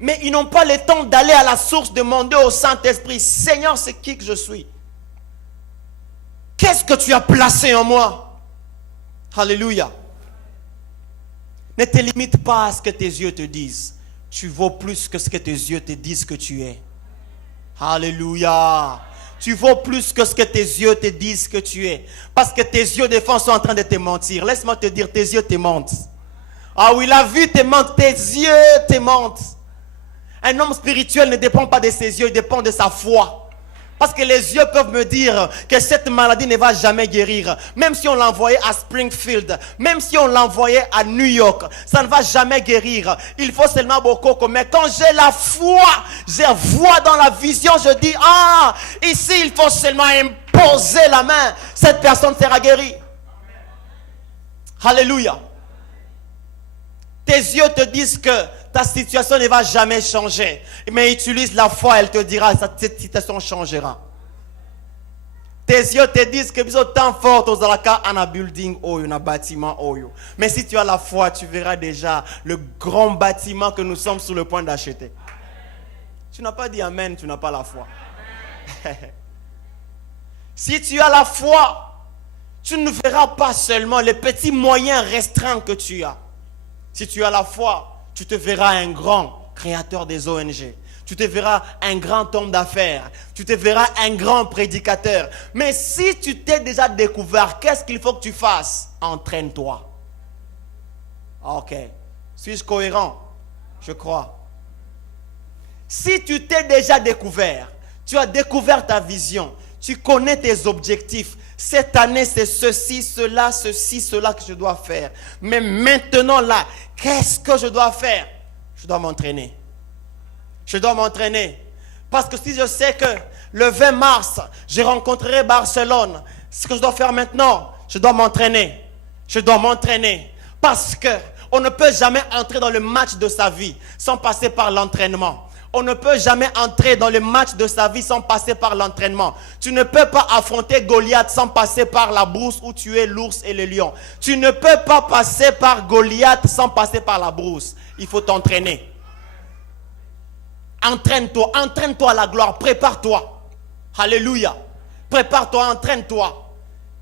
Mais ils n'ont pas le temps d'aller à la source, demander au Saint-Esprit, Seigneur, c'est qui que je suis? Qu'est-ce que tu as placé en moi? Alléluia. Ne te limite pas à ce que tes yeux te disent. Tu vaux plus que ce que tes yeux te disent que tu es. Alléluia. Tu vaux plus que ce que tes yeux te disent que tu es. Parce que tes yeux, des fois, sont en train de te mentir. Laisse-moi te dire, tes yeux te mentent. Ah oui, la vue te ment, tes yeux te mentent. Un homme spirituel ne dépend pas de ses yeux, il dépend de sa foi. Parce que les yeux peuvent me dire que cette maladie ne va jamais guérir. Même si on l'envoyait à Springfield, même si on l'envoyait à New York, ça ne va jamais guérir. Il faut seulement beaucoup. Mais quand j'ai la foi, je vois dans la vision, je dis, ah, ici il faut seulement imposer la main. Cette personne sera guérie. Alléluia. Tes yeux te disent que ta situation ne va jamais changer. Mais utilise la foi, elle te dira que cette situation changera. Tes yeux te disent que vous êtes tant fort aux alaka en un building ou un bâtiment. Mais si tu as la foi, tu verras déjà le grand bâtiment que nous sommes sur le point d'acheter. Tu n'as pas dit amen, tu n'as pas la foi. Si tu as la foi, tu ne verras pas seulement les petits moyens restreints que tu as. Si tu as la foi, tu te verras un grand créateur des ONG. Tu te verras un grand homme d'affaires. Tu te verras un grand prédicateur. Mais si tu t'es déjà découvert, qu'est-ce qu'il faut que tu fasses? Entraîne-toi. Ok. Suis-je cohérent? Je crois. Si tu t'es déjà découvert, tu as découvert ta vision, tu connais tes objectifs. Cette année, c'est ceci, cela que je dois faire. Mais maintenant, là, qu'est-ce que je dois faire? Je dois m'entraîner. Je dois m'entraîner. Parce que si je sais que le 20 mars, je rencontrerai Barcelone, ce que je dois faire maintenant, je dois m'entraîner. Je dois m'entraîner. Parce que on ne peut jamais entrer dans le match de sa vie sans passer par l'entraînement. On ne peut jamais entrer dans le match de sa vie sans passer par l'entraînement. Tu ne peux pas affronter Goliath sans passer par la brousse où tu es l'ours et le lion. Tu ne peux pas passer par Goliath sans passer par la brousse. Il faut t'entraîner. Entraîne-toi, entraîne-toi à la gloire, prépare-toi. Alléluia. Prépare-toi, entraîne-toi.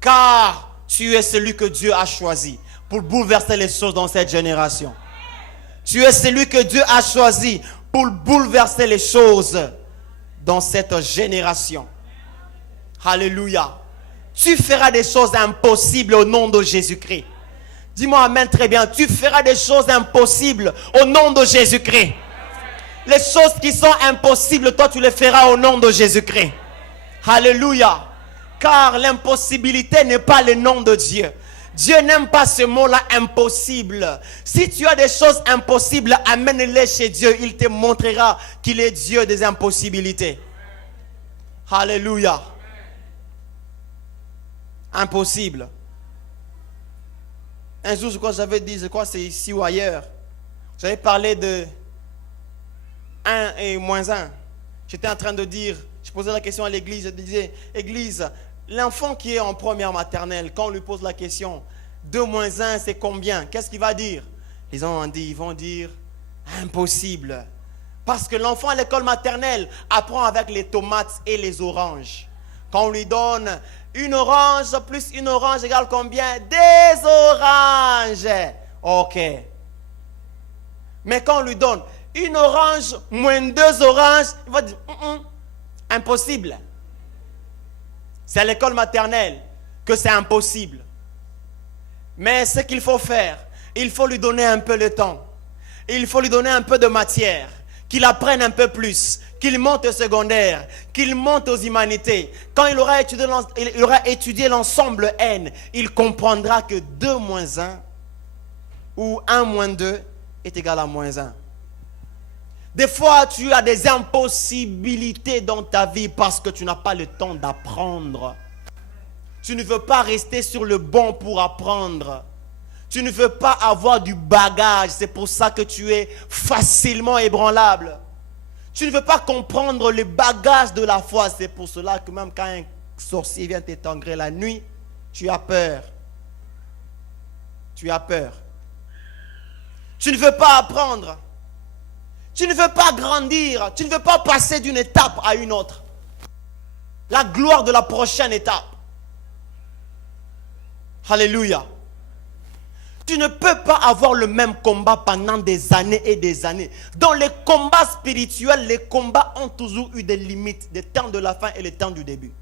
Car tu es celui que Dieu a choisi pour bouleverser les choses dans cette génération. Tu es celui que Dieu a choisi pour bouleverser les choses dans cette génération. Alléluia. Tu feras des choses impossibles au nom de Jésus-Christ. Dis-moi amen très bien. Tu feras des choses impossibles au nom de Jésus-Christ. Les choses qui sont impossibles, toi tu les feras au nom de Jésus-Christ. Alléluia. Car l'impossibilité n'est pas le nom de Dieu. Dieu n'aime pas ce mot-là, impossible. Si tu as des choses impossibles, amène-les chez Dieu. Il te montrera qu'il est Dieu des impossibilités. Alléluia. Impossible. Un jour, je crois que j'avais dit, c'est ici ou ailleurs. J'avais parlé de 1 et moins 1. J'étais en train de dire, je posais la question à l'église, je disais, église, l'enfant qui est en première maternelle, quand on lui pose la question, 2 moins 1, c'est combien? Qu'est-ce qu'il va dire? Ils vont dire, impossible. Parce que l'enfant à l'école maternelle apprend avec les tomates et les oranges. Quand on lui donne une orange plus une orange égale combien? Des oranges. Ok. Mais quand on lui donne une orange moins 2 oranges, il va dire, impossible. C'est à l'école maternelle que c'est impossible. Mais ce qu'il faut faire, il faut lui donner un peu de temps. Il faut lui donner un peu de matière. Qu'il apprenne un peu plus. Qu'il monte au secondaire. Qu'il monte aux humanités. Quand il aura étudié l'ensemble N, il comprendra que 2 moins 1 ou 1 moins 2 est égal à moins 1. Des fois, tu as des impossibilités dans ta vie parce que tu n'as pas le temps d'apprendre. Tu ne veux pas rester sur le banc pour apprendre. Tu ne veux pas avoir du bagage. C'est pour ça que tu es facilement ébranlable. Tu ne veux pas comprendre le bagage de la foi. C'est pour cela que même quand un sorcier vient t'étangrer la nuit, tu as peur. Tu as peur. Tu ne veux pas apprendre. Tu ne veux pas grandir. Tu ne veux pas passer d'une étape à une autre. La gloire de la prochaine étape. Alléluia. Tu ne peux pas avoir le même combat pendant des années et des années. Dans les combats spirituels, les combats ont toujours eu des limites, des temps de la fin et les temps du début.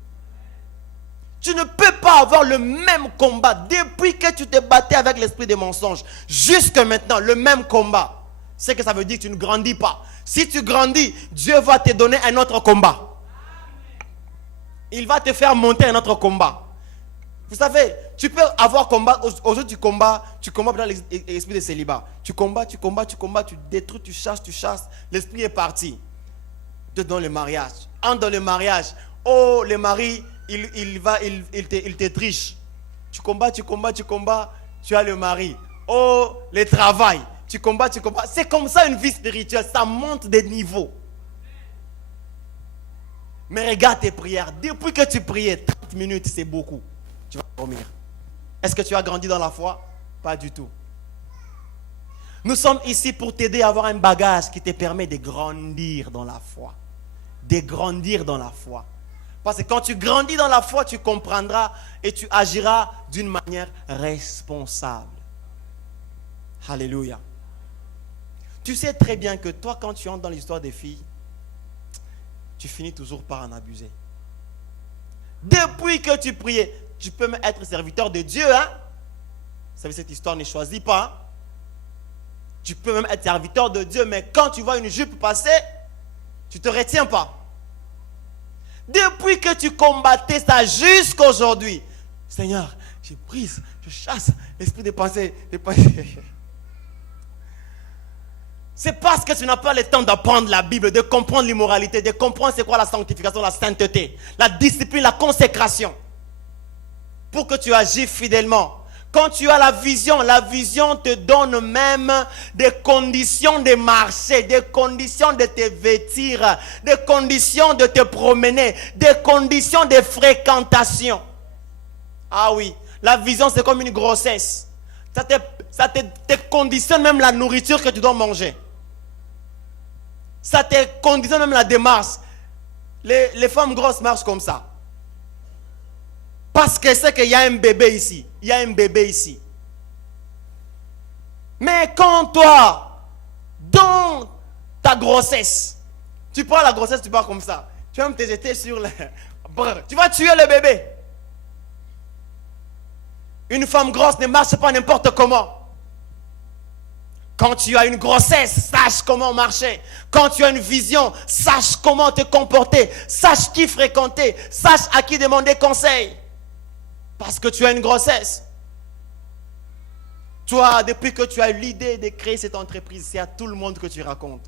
Tu ne peux pas avoir le même combat depuis que tu t'es battu avec l'esprit des mensonges. Jusque maintenant, le même combat. C'est que ça veut dire que tu ne grandis pas. Si tu grandis, Dieu va te donner un autre combat. Il va te faire monter un autre combat. Vous savez, tu peux avoir combat. Aujourd'hui, tu combats dans l'esprit de célibat. Tu combats, tu détruis, tu chasses. L'esprit est parti. Dieu donne le mariage. Entre dans le mariage. Oh, le mari, il te triche. Tu combats. Tu as le mari. Oh, le travail. Tu combats. C'est comme ça une vie spirituelle. Ça monte des niveaux. Mais regarde tes prières. Depuis que tu priais, 30 minutes, c'est beaucoup. Tu vas dormir. Est-ce que tu as grandi dans la foi? Pas du tout. Nous sommes ici pour t'aider à avoir un bagage qui te permet de grandir dans la foi. De grandir dans la foi. Parce que quand tu grandis dans la foi, tu comprendras et tu agiras d'une manière responsable. Alléluia. Tu sais très bien que toi, quand tu entres dans l'histoire des filles, tu finis toujours par en abuser. Depuis que tu priais, tu peux même être serviteur de Dieu. Hein? Vous savez, cette histoire ne choisit pas. Hein? Tu peux même être serviteur de Dieu, mais quand tu vois une jupe passer, tu ne te retiens pas. Depuis que tu combattais ça jusqu'à aujourd'hui, Seigneur, je brise, je chasse l'esprit des pensées. C'est parce que tu n'as pas le temps d'apprendre la Bible, de comprendre l'immoralité, de comprendre c'est quoi la sanctification, la sainteté, la discipline, la consécration. Pour que tu agisses fidèlement. Quand tu as la vision te donne même des conditions de marcher, des conditions de te vêtir, des conditions de te promener, des conditions de fréquentation. Ah oui, la vision c'est comme une grossesse. Ça te conditionne même la nourriture que tu dois manger. Ça te conditionne même la démarche. Les femmes grosses marchent comme ça. Parce que c'est qu'il y a un bébé ici. Il y a un bébé ici. Mais quand toi, dans ta grossesse, tu prends la grossesse, tu pars comme ça. Tu vas me te jeter sur le... Tu vas tuer le bébé. Une femme grosse ne marche pas n'importe comment. Quand tu as une grossesse, sache comment marcher. Quand tu as une vision, sache comment te comporter. Sache qui fréquenter. Sache à qui demander conseil. Parce que tu as une grossesse. Toi, depuis que tu as eu l'idée de créer cette entreprise, c'est à tout le monde que tu racontes.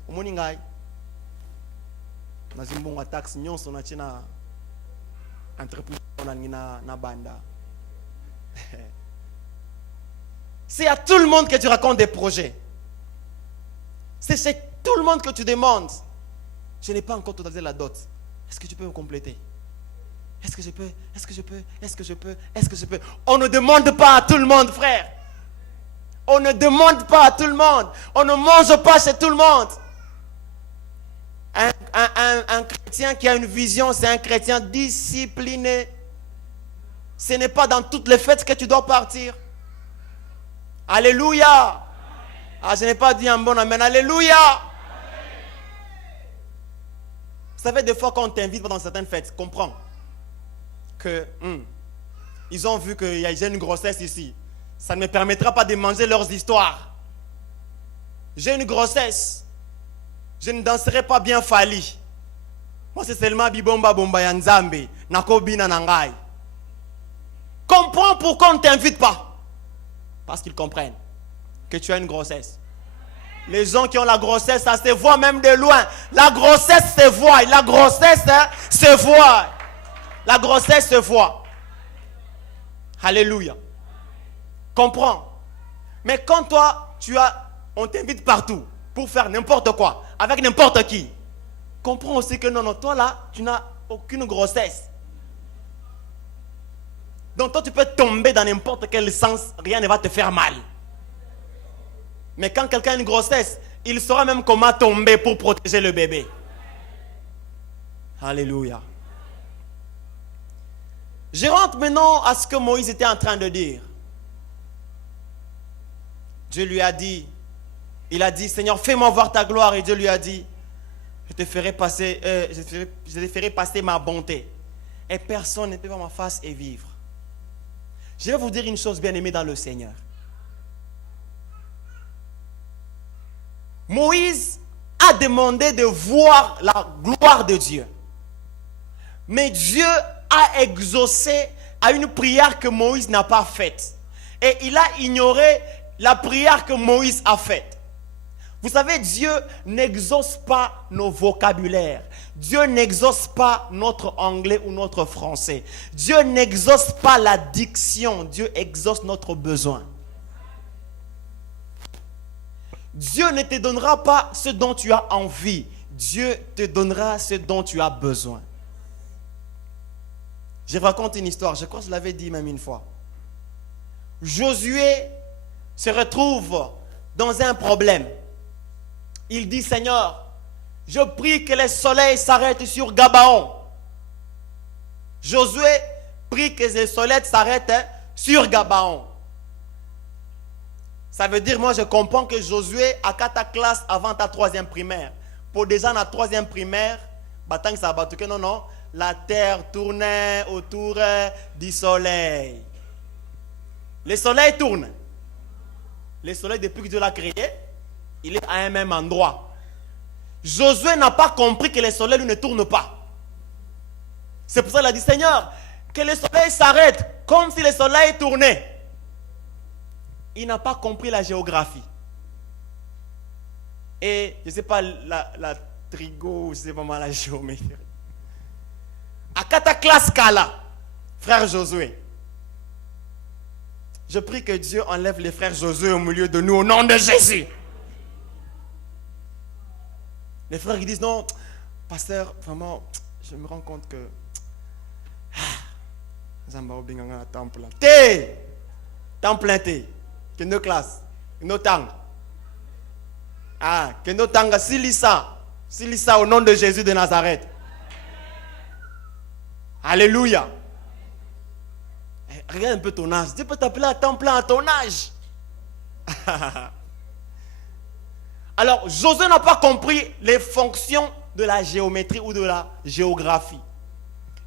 C'est à tout le monde que tu racontes des projets. C'est chez tout le monde que tu demandes. Je n'ai pas encore totalisé la dot. Est-ce que tu peux me compléter? Est-ce que je peux? Est-ce que je peux? Est-ce que je peux? Est-ce que je peux? On ne demande pas à tout le monde, frère. On ne demande pas à tout le monde. On ne mange pas chez tout le monde. Un chrétien qui a une vision, c'est un chrétien discipliné. Ce n'est pas dans toutes les fêtes que tu dois partir. Alléluia. Ah, je n'ai pas dit un bon amen. Alléluia. Vous savez, des fois, quand on t'invite dans certaines fêtes, comprends que ils ont vu qu'il y a une grossesse ici. Ça ne me permettra pas de manger leurs histoires. J'ai une grossesse. Je ne danserai pas bien Fali. Moi, c'est seulement Bibomba Bomba Yanzambe. Nakobina Nangai. Comprends pourquoi on ne t'invite pas. Parce qu'ils comprennent que tu as une grossesse. Les gens qui ont la grossesse, ça se voit même de loin. La grossesse se voit. La grossesse se voit. La grossesse se voit. Alléluia. Comprends. Mais quand toi, on t'invite partout pour faire n'importe quoi, avec n'importe qui. Comprends aussi que non, toi là, tu n'as aucune grossesse. Donc toi, tu peux tomber dans n'importe quel sens, rien ne va te faire mal. Mais quand quelqu'un a une grossesse, il saura même comment tomber pour protéger le bébé. Alléluia. Je rentre maintenant à ce que Moïse était en train de dire. Dieu lui a dit, il a dit, Seigneur, fais-moi voir ta gloire. Et Dieu lui a dit, je te ferai passer ma bonté. Et personne ne peut voir ma face et vivre. Je vais vous dire une chose, bien-aimée dans le Seigneur. Moïse a demandé de voir la gloire de Dieu. Mais Dieu a exaucé à une prière que Moïse n'a pas faite. Et il a ignoré la prière que Moïse a faite. Vous savez, Dieu n'exauce pas nos vocabulaires. Dieu n'exauce pas notre anglais ou notre français. Dieu n'exauce pas la diction. Dieu exauce notre besoin. Dieu ne te donnera pas ce dont tu as envie. Dieu te donnera ce dont tu as besoin. Je raconte une histoire. Je crois que je l'avais dit même une fois. Josué se retrouve dans un problème. Il dit, Seigneur, je prie que le soleil s'arrête sur Gabaon. Josué prie que le soleil s'arrête sur Gabaon. Ça veut dire, moi je comprends que Josué a 4 classes avant ta 3e primaire. Pour déjà dans la 3e primaire, non, la terre tournait autour du soleil. Le soleil tourne. Le soleil, depuis que Dieu l'a créé, il est à un même endroit. Josué n'a pas compris que le soleil ne tourne pas. C'est pour ça qu'il a dit, Seigneur, que le soleil s'arrête comme si le soleil tournait. Il n'a pas compris la géographie. Et je ne sais pas la trigo, je ne sais pas mal la géométrie. À Kataklas Kala, frère Josué, je prie que Dieu enlève les frères Josué au milieu de nous au nom de Jésus. Les frères qui disent non, pasteur, vraiment, je me rends compte que temple que nos classes, nos tangs. Que nos tangs, silissa au nom de Jésus de Nazareth. Alléluia. Regarde un peu ton âge. Dieu peut t'appeler à temps plein à ton âge. Alors, Josué n'a pas compris les fonctions de la géométrie ou de la géographie.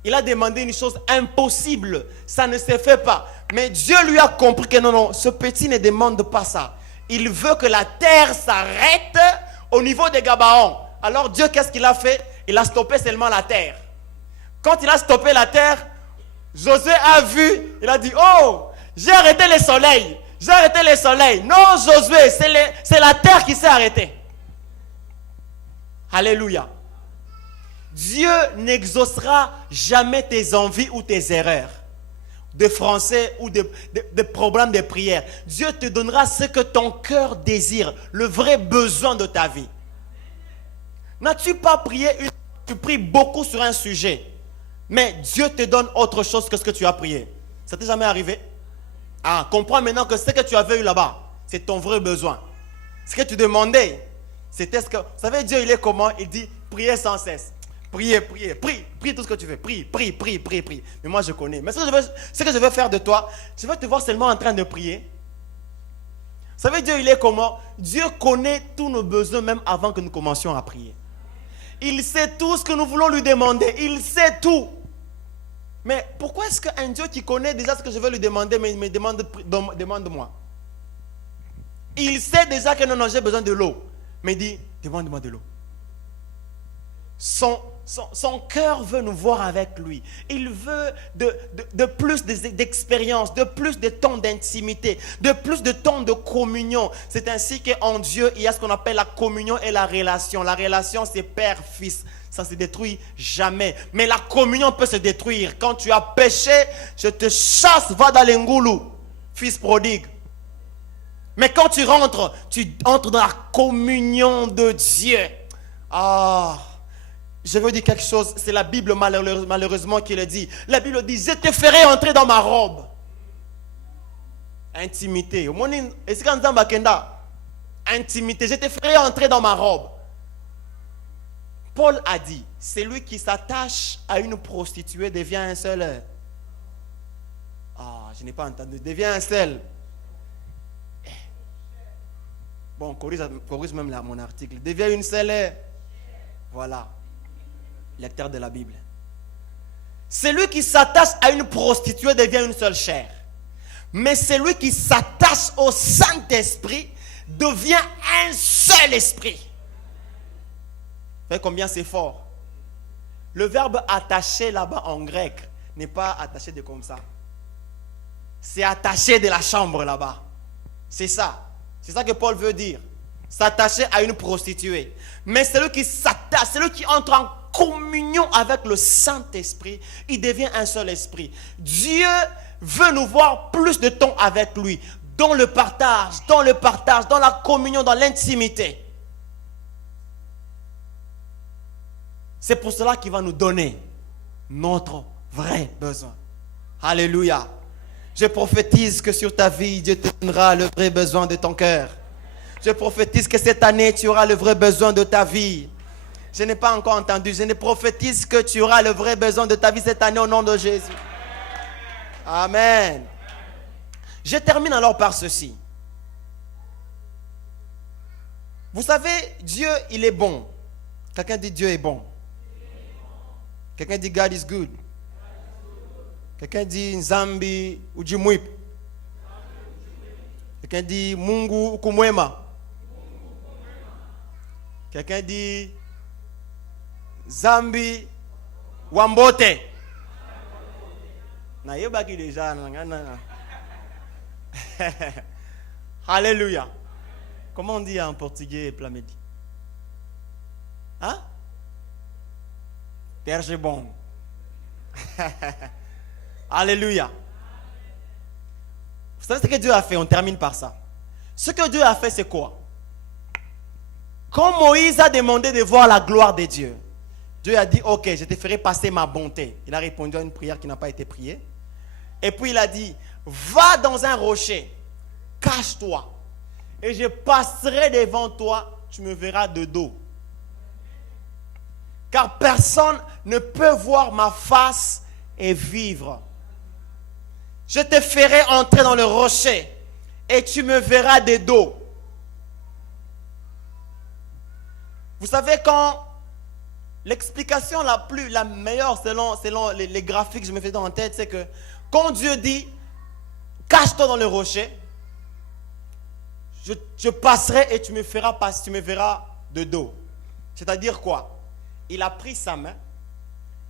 Il a demandé une chose impossible. Ça ne se fait pas. Mais Dieu lui a compris que non, ce petit ne demande pas ça. Il veut que la terre s'arrête au niveau de Gabaon. Alors Dieu, qu'est-ce qu'il a fait? Il a stoppé seulement la terre. Quand il a stoppé la terre, Josué a vu, il a dit, oh, j'ai arrêté le soleil. J'ai arrêté le soleil. Non, Josué, c'est la terre qui s'est arrêtée. Alléluia. Dieu n'exaucera jamais tes envies ou tes erreurs de français ou de problèmes de prière. Dieu te donnera ce que ton cœur désire, le vrai besoin de ta vie. N'as-tu pas prié tu pries beaucoup sur un sujet, mais Dieu te donne autre chose que ce que tu as prié? Ça t'est jamais arrivé? Comprends maintenant que ce que tu avais eu là-bas, c'est ton vrai besoin. Ce que tu demandais, c'était ce que... Vous savez, Dieu, il est comment? Il dit, priez sans cesse. Priez, prie tout ce que tu veux. Prie. Mais moi, je connais. Mais ce que je veux faire de toi, je veux te voir seulement en train de prier. Vous savez, Dieu, il est comment? Dieu connaît tous nos besoins même avant que nous commencions à prier. Il sait tout ce que nous voulons lui demander. Il sait tout. Mais pourquoi est-ce qu'un Dieu qui connaît déjà ce que je veux lui demander me demande-moi? Il sait déjà que non, j'ai besoin de l'eau. Mais il dit, demande-moi de l'eau. Son cœur veut nous voir avec lui. Il veut de plus d'expérience, de plus de temps d'intimité, de plus de temps de communion. C'est ainsi qu'en Dieu, il y a ce qu'on appelle la communion et la relation. La relation, c'est père-fils. Ça ne se détruit jamais. Mais la communion peut se détruire. Quand tu as péché, je te chasse, va dans l'engoulou, fils prodigue. Mais quand tu entres dans la communion de Dieu. Je veux dire quelque chose, c'est la Bible malheureusement qui le dit. La Bible dit, je te ferai entrer dans ma robe. Intimité. Intimité, je te ferai entrer dans ma robe. Paul a dit, celui qui s'attache à une prostituée devient un seul. Je n'ai pas entendu. Devient un seul. Bon, corrige même là mon article. Devient une seule. Voilà. Lecteur de la Bible. Celui qui s'attache à une prostituée devient une seule chair. Mais celui qui s'attache au Saint-Esprit devient un seul esprit. Vous voyez combien c'est fort? Le verbe attacher là-bas en grec n'est pas attaché de comme ça. C'est attaché de la chambre là-bas. C'est ça. C'est ça que Paul veut dire. S'attacher à une prostituée. Mais celui qui s'attache, celui qui entre en communion avec le Saint-Esprit, il devient un seul esprit. Dieu veut nous voir plus de temps avec lui, dans le partage, dans la communion, dans l'intimité. C'est pour cela qu'il va nous donner notre vrai besoin. Alléluia. Je prophétise que sur ta vie, Dieu te donnera le vrai besoin de ton cœur. Je prophétise que cette année, tu auras le vrai besoin de ta vie. Je n'ai pas encore entendu. Je ne prophétise que tu auras le vrai besoin de ta vie cette année au nom de Jésus. Amen. Je termine alors par ceci. Vous savez, Dieu, il est bon. Quelqu'un dit Dieu est bon. Quelqu'un dit God is good. Quelqu'un dit Nzambi ujimwip. Quelqu'un dit Mungu ukumwema. Quelqu'un dit Zambi wambote. Na yebaki déjà. Alléluia. Comment on dit en portugais Plamedi? Hein? Père, c'est bon. Alléluia. Vous savez ce que Dieu a fait? On termine par ça. Ce que Dieu a fait, c'est quoi? Quand Moïse a demandé de voir la gloire de Dieu, Dieu a dit, ok, je te ferai passer ma bonté. Il a répondu à une prière qui n'a pas été priée. Et puis il a dit, va dans un rocher, cache-toi, et je passerai devant toi, tu me verras de dos. Car personne ne peut voir ma face et vivre. Je te ferai entrer dans le rocher et tu me verras de dos. Vous savez, quand l'explication la meilleure selon les graphiques que je me fais dans la tête, c'est que quand Dieu dit cache-toi dans le rocher, je passerai et tu me verras de dos. C'est-à-dire quoi? Il a pris sa main,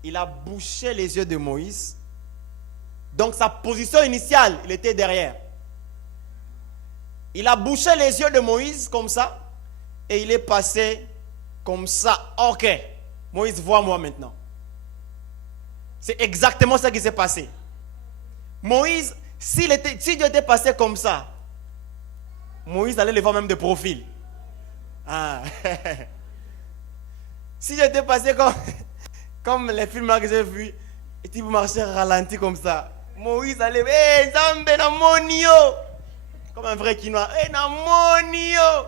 il a bouché les yeux de Moïse. Donc sa position initiale, il était derrière. Il a bouché les yeux de Moïse comme ça et il est passé comme ça. Ok, Moïse, vois-moi maintenant. C'est exactement ça qui s'est passé. Moïse, si Dieu était passé comme ça, Moïse allait le voir même de profil. Ah. Si Dieu était passé comme les films que j'ai vus, et tu marchais ralenti comme ça, Moïse allait, hey, Zambe na monio, comme un vrai quinois, hey, na monio.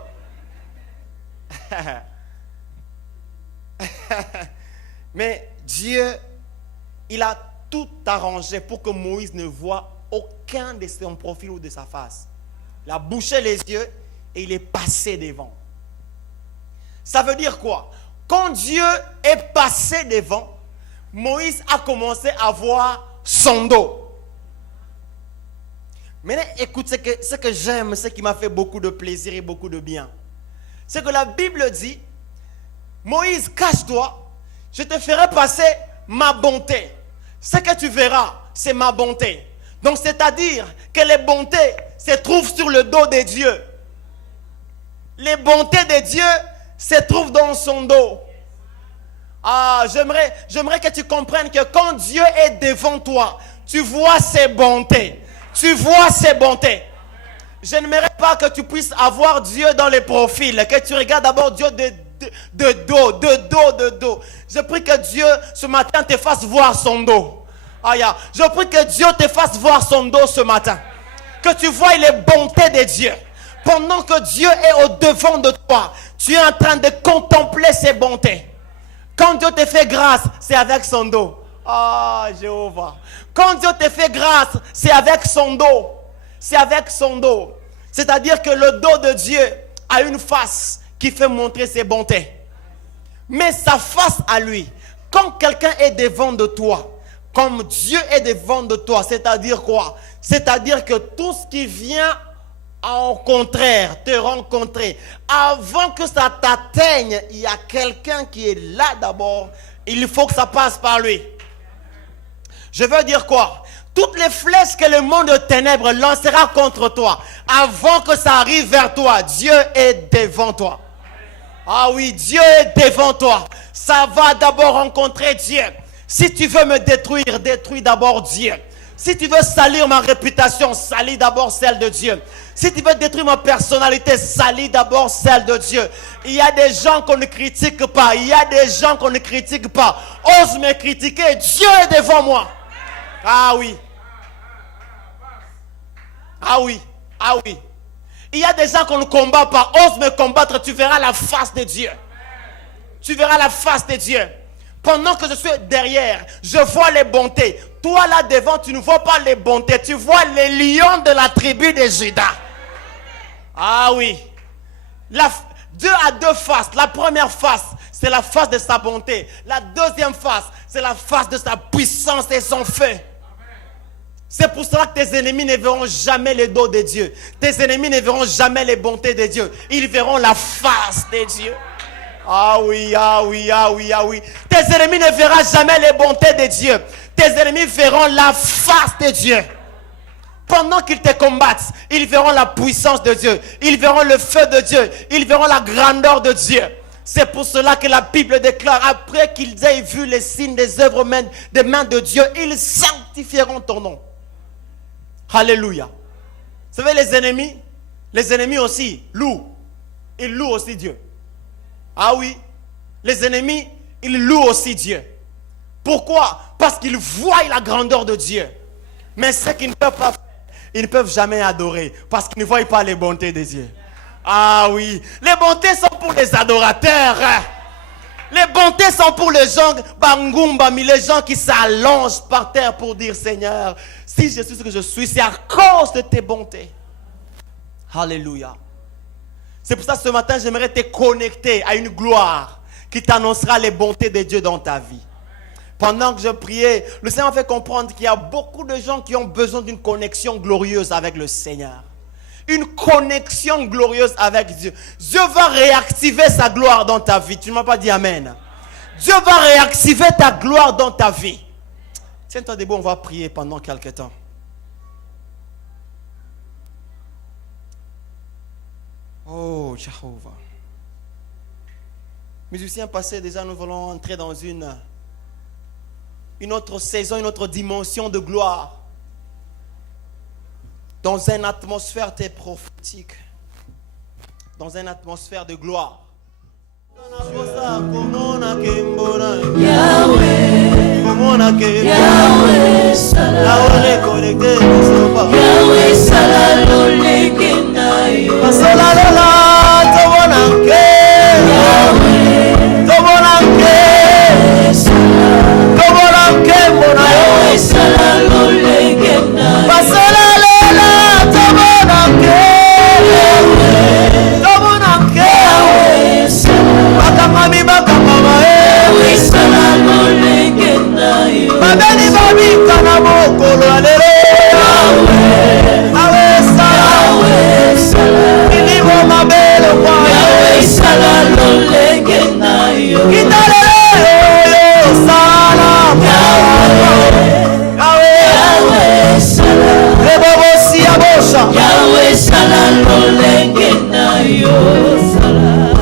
Mais Dieu, il a tout arrangé pour que Moïse ne voie aucun de son profil ou de sa face. Il a bouché les yeux et il est passé devant. Ça veut dire quoi? Quand Dieu est passé devant, Moïse a commencé à voir son dos. Maintenant, écoute, ce que j'aime, ce qui m'a fait beaucoup de plaisir et beaucoup de bien, c'est que la Bible dit, Moïse, cache-toi, je te ferai passer ma bonté. Ce que tu verras, c'est ma bonté. Donc, c'est-à-dire que les bontés se trouvent sur le dos de Dieu. Les bontés de Dieu se trouvent dans son dos. Ah, j'aimerais que tu comprennes que quand Dieu est devant toi, tu vois ses bontés. Tu vois ses bontés. Je n'aimerais pas que tu puisses avoir Dieu dans les profils, que tu regardes d'abord Dieu de dos. Je prie que Dieu, ce matin, te fasse voir son dos. Aïe, je prie que Dieu te fasse voir son dos ce matin. Que tu vois les bontés de Dieu. Pendant que Dieu est au devant de toi, tu es en train de contempler ses bontés. Quand Dieu te fait grâce, c'est avec son dos. Ah, Jéhovah. Quand Dieu te fait grâce, c'est avec son dos. C'est avec son dos. C'est-à-dire que le dos de Dieu a une face qui fait montrer ses bontés. Mais sa face à lui, quand quelqu'un est devant de toi, comme Dieu est devant de toi, c'est-à-dire quoi? C'est-à-dire que tout ce qui vient en contraire, te rencontrer, avant que ça t'atteigne, il y a quelqu'un qui est là d'abord, il faut que ça passe par lui. Je veux dire quoi? Toutes les flèches que le monde de ténèbres lancera contre toi, avant que ça arrive vers toi, Dieu est devant toi. Ah oui, Dieu est devant toi. Ça va d'abord rencontrer Dieu. Si tu veux me détruire, détruis d'abord Dieu. Si tu veux salir ma réputation, salis d'abord celle de Dieu. Si tu veux détruire ma personnalité, salis d'abord celle de Dieu. Il y a des gens qu'on ne critique pas. Il y a des gens qu'on ne critique pas. Ose me critiquer, Dieu est devant moi. Ah oui. Ah oui. Ah oui. Il y a des gens qu'on ne combat pas. Ose me combattre, tu verras la face de Dieu. Tu verras la face de Dieu. Pendant que je suis derrière, je vois les bontés. Toi là devant, tu ne vois pas les bontés. Tu vois les lions de la tribu de Juda. Ah oui. Dieu a deux faces. La première face, c'est la face de sa bonté. La deuxième face, c'est la face de sa puissance et son feu. C'est pour cela que tes ennemis ne verront jamais le dos de Dieu. Tes ennemis ne verront jamais les bontés de Dieu. Ils verront la face de Dieu. Ah oui, ah oui, ah oui, ah oui. Tes ennemis ne verront jamais les bontés de Dieu. Tes ennemis verront la face de Dieu. Pendant qu'ils te combattent, ils verront la puissance de Dieu. Ils verront le feu de Dieu. Ils verront la grandeur de Dieu. C'est pour cela que la Bible déclare, après qu'ils aient vu les signes des œuvres des mains de Dieu, ils sanctifieront ton nom. Alléluia. Vous savez, les ennemis aussi louent. Ils louent aussi Dieu. Ah oui, les ennemis, ils louent aussi Dieu. Pourquoi? Parce qu'ils voient la grandeur de Dieu. Mais ce qu'ils ne peuvent pas faire, ils ne peuvent jamais adorer. Parce qu'ils ne voient pas les bontés de Dieu. Ah oui, les bontés sont pour les adorateurs. Les bontés sont pour les gens, bangumbami, les gens qui s'allongent par terre pour dire Seigneur, si je suis ce que je suis, c'est à cause de tes bontés. Alléluia. C'est pour ça que ce matin, j'aimerais te connecter à une gloire qui t'annoncera les bontés de Dieu dans ta vie. Pendant que je priais, le Seigneur m'a fait comprendre qu'il y a beaucoup de gens qui ont besoin d'une connexion glorieuse avec le Seigneur. Une connexion glorieuse avec Dieu. Dieu va réactiver sa gloire dans ta vie. Tu ne m'as pas dit Amen. Dieu va réactiver ta gloire dans ta vie. Tiens-toi debout, on va prier pendant quelques temps. Oh, Jéhovah. Musiciens passés, déjà nous voulons entrer dans une autre saison, une autre dimension de gloire. Dans une atmosphère prophétique. Dans une atmosphère de gloire. Yahweh, Yahweh,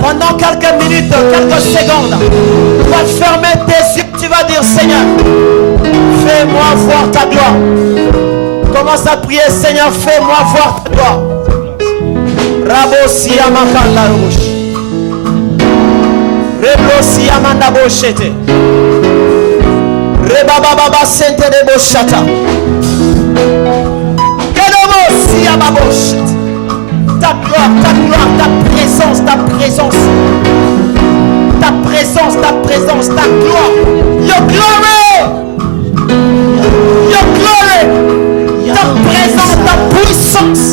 pendant quelques minutes, quelques secondes, tu vas fermer tes yeux, tu vas dire Seigneur, fais-moi voir ta gloire. Commence à prier, Seigneur, fais-moi voir ta gloire. Rabosi amakanda robosh. Reblosi amanda boshete. Rebababa sente de boshata. Kedobosi amaboshete. Ta gloire, ta présence, ta présence. Ta présence, ta présence, ta gloire. Your glory. Your glory. Ta présence, ta puissance.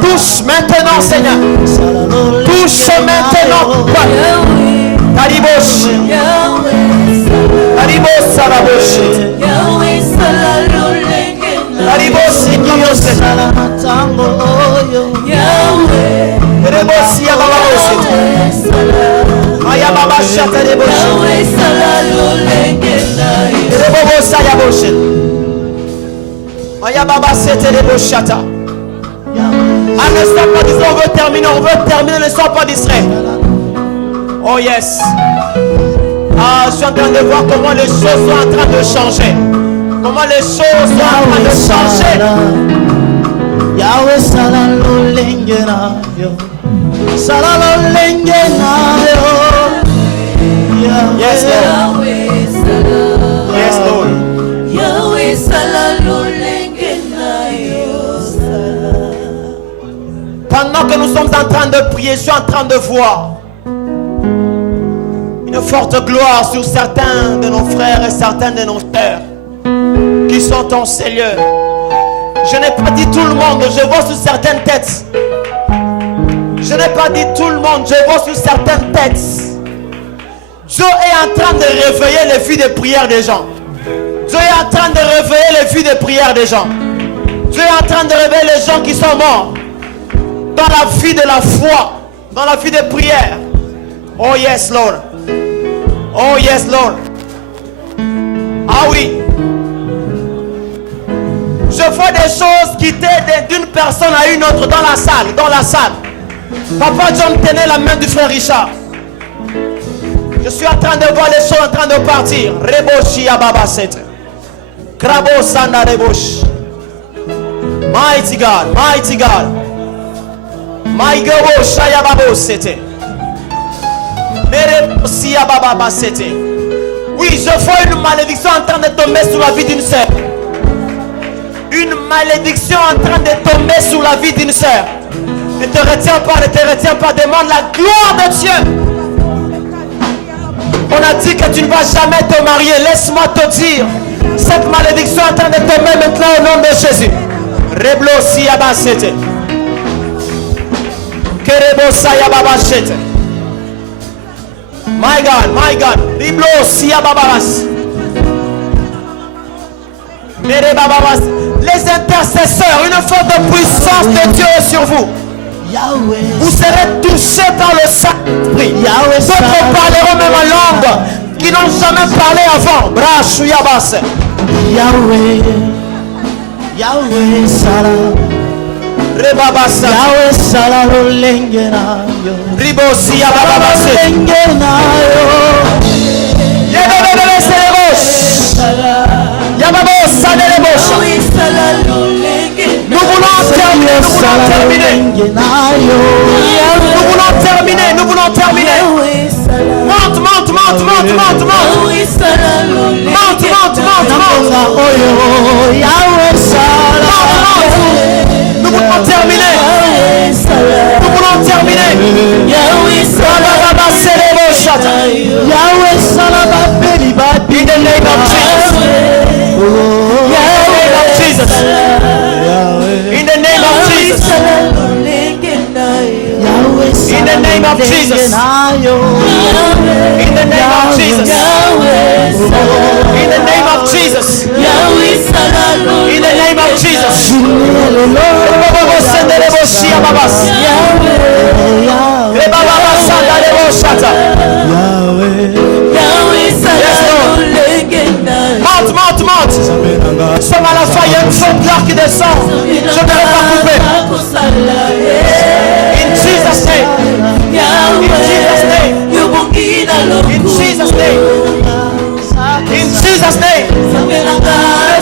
Touche maintenant, Seigneur. Touche maintenant. Taribosh. Taribos Salabosh. Taribos Ikios. Taribos Yababos. Maya Baba Shataribos. Taribos Sayabosh. Maya Baba Seteribos Shata. Ah, ne sois pas distrait, on veut terminer, ne sois pas distrait. Oh yes. Ah, je suis en train de voir comment les choses sont en train de changer. Comment les choses sont en train de changer. Yahweh salalo lengena yo. Salalo lengena yo. Yes, Lord. Yes, Lord. Yahweh salalo lengena yo. Pendant que nous sommes en train de prier, je suis en train de voir une forte gloire sur certains de nos frères et certains de nos sœurs qui sont en Seigneur. Je n'ai pas dit tout le monde, je vois sur certaines têtes. Je n'ai pas dit tout le monde, je vois sur certaines têtes. Dieu est en train de réveiller les vies de prière des gens. Dieu est en train de réveiller les vies de prière des gens. Dieu est en train de réveiller les gens qui sont morts dans la vie de la foi, dans la vie de prière. Oh yes, Lord. Oh yes, Lord. Ah oui. Je vois des choses quitter d'une personne à une autre dans la salle, Papa John tenait la main du frère Richard. Je suis en train de voir les choses en train de partir. Reboshi Ababa Set. Krabo Sanda Rebosh. Mighty God, mighty God. My God, Shayababo Sete. Mereboshi Ababa Sete. Oui, je vois une malédiction en train de tomber sur la vie d'une sœur. Une malédiction en train de tomber sur la vie d'une sœur. Ne te retiens pas, demande la gloire de Dieu. On a dit que tu ne vas jamais te marier. Laisse-moi te dire, cette malédiction est en train de tomber maintenant au nom de Jésus. Reblo Siyabasete. Kerebo Sayababashete. My God, my God. Reblo Siyababas. Merebababas. Les intercesseurs, une forte puissance de Dieu est sur vous. Vous serez touchés par le Saint-Esprit. D'autres parleront même en langue qui n'ont jamais parlé avant. Brashu Yabase. Yahweh, Yahweh Salah, Rebabasa. Yahweh Salah lengena yo. Ribosi Yababase. Lengena yo. Yababele Serebos. Yababos Saderebos. Nous voulons terminer. Monte. Monte. Nous voulons terminer. In the name of Jesus. In the name of Jesus. In the name of Jesus. In the name of Jesus. In the name of Jesus. In the name of Jesus. Monte. Nous sommes à la fin, il y a une forte gloire qui descend. Je ne vais pas couper. In Jesus' name. In Jesus' name. In Jesus' name. In Jesus' name. Une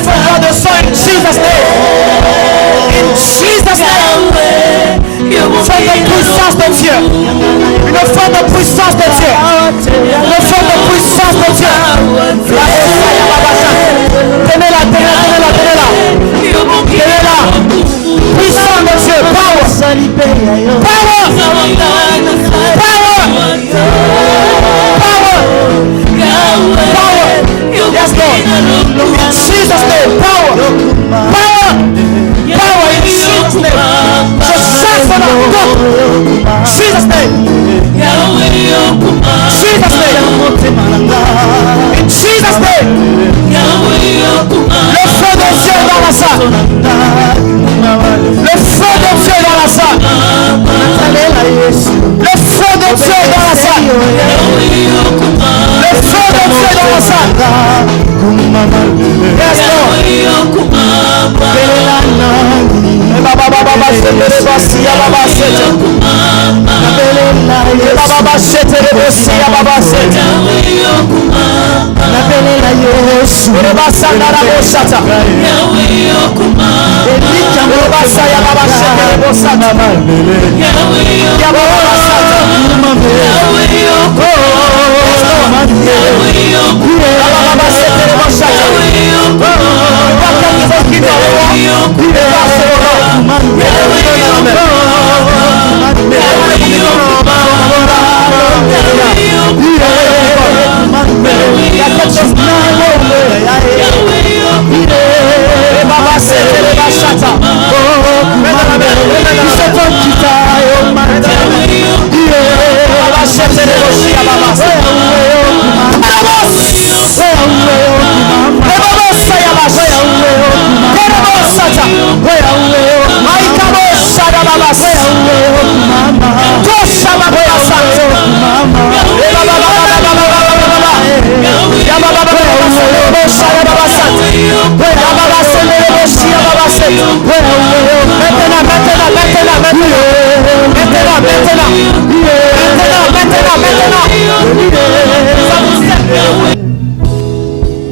forte gloire descend. In Jesus' name. In Jesus' name. Une forte puissance de Dieu. Une forte puissance de Dieu. Une forte puissance de Dieu. Tenez-la. Puissance de Dieu. Power. Yes, Lord. In Jesus' name. Power. In Jesus' name. Je chasse la porte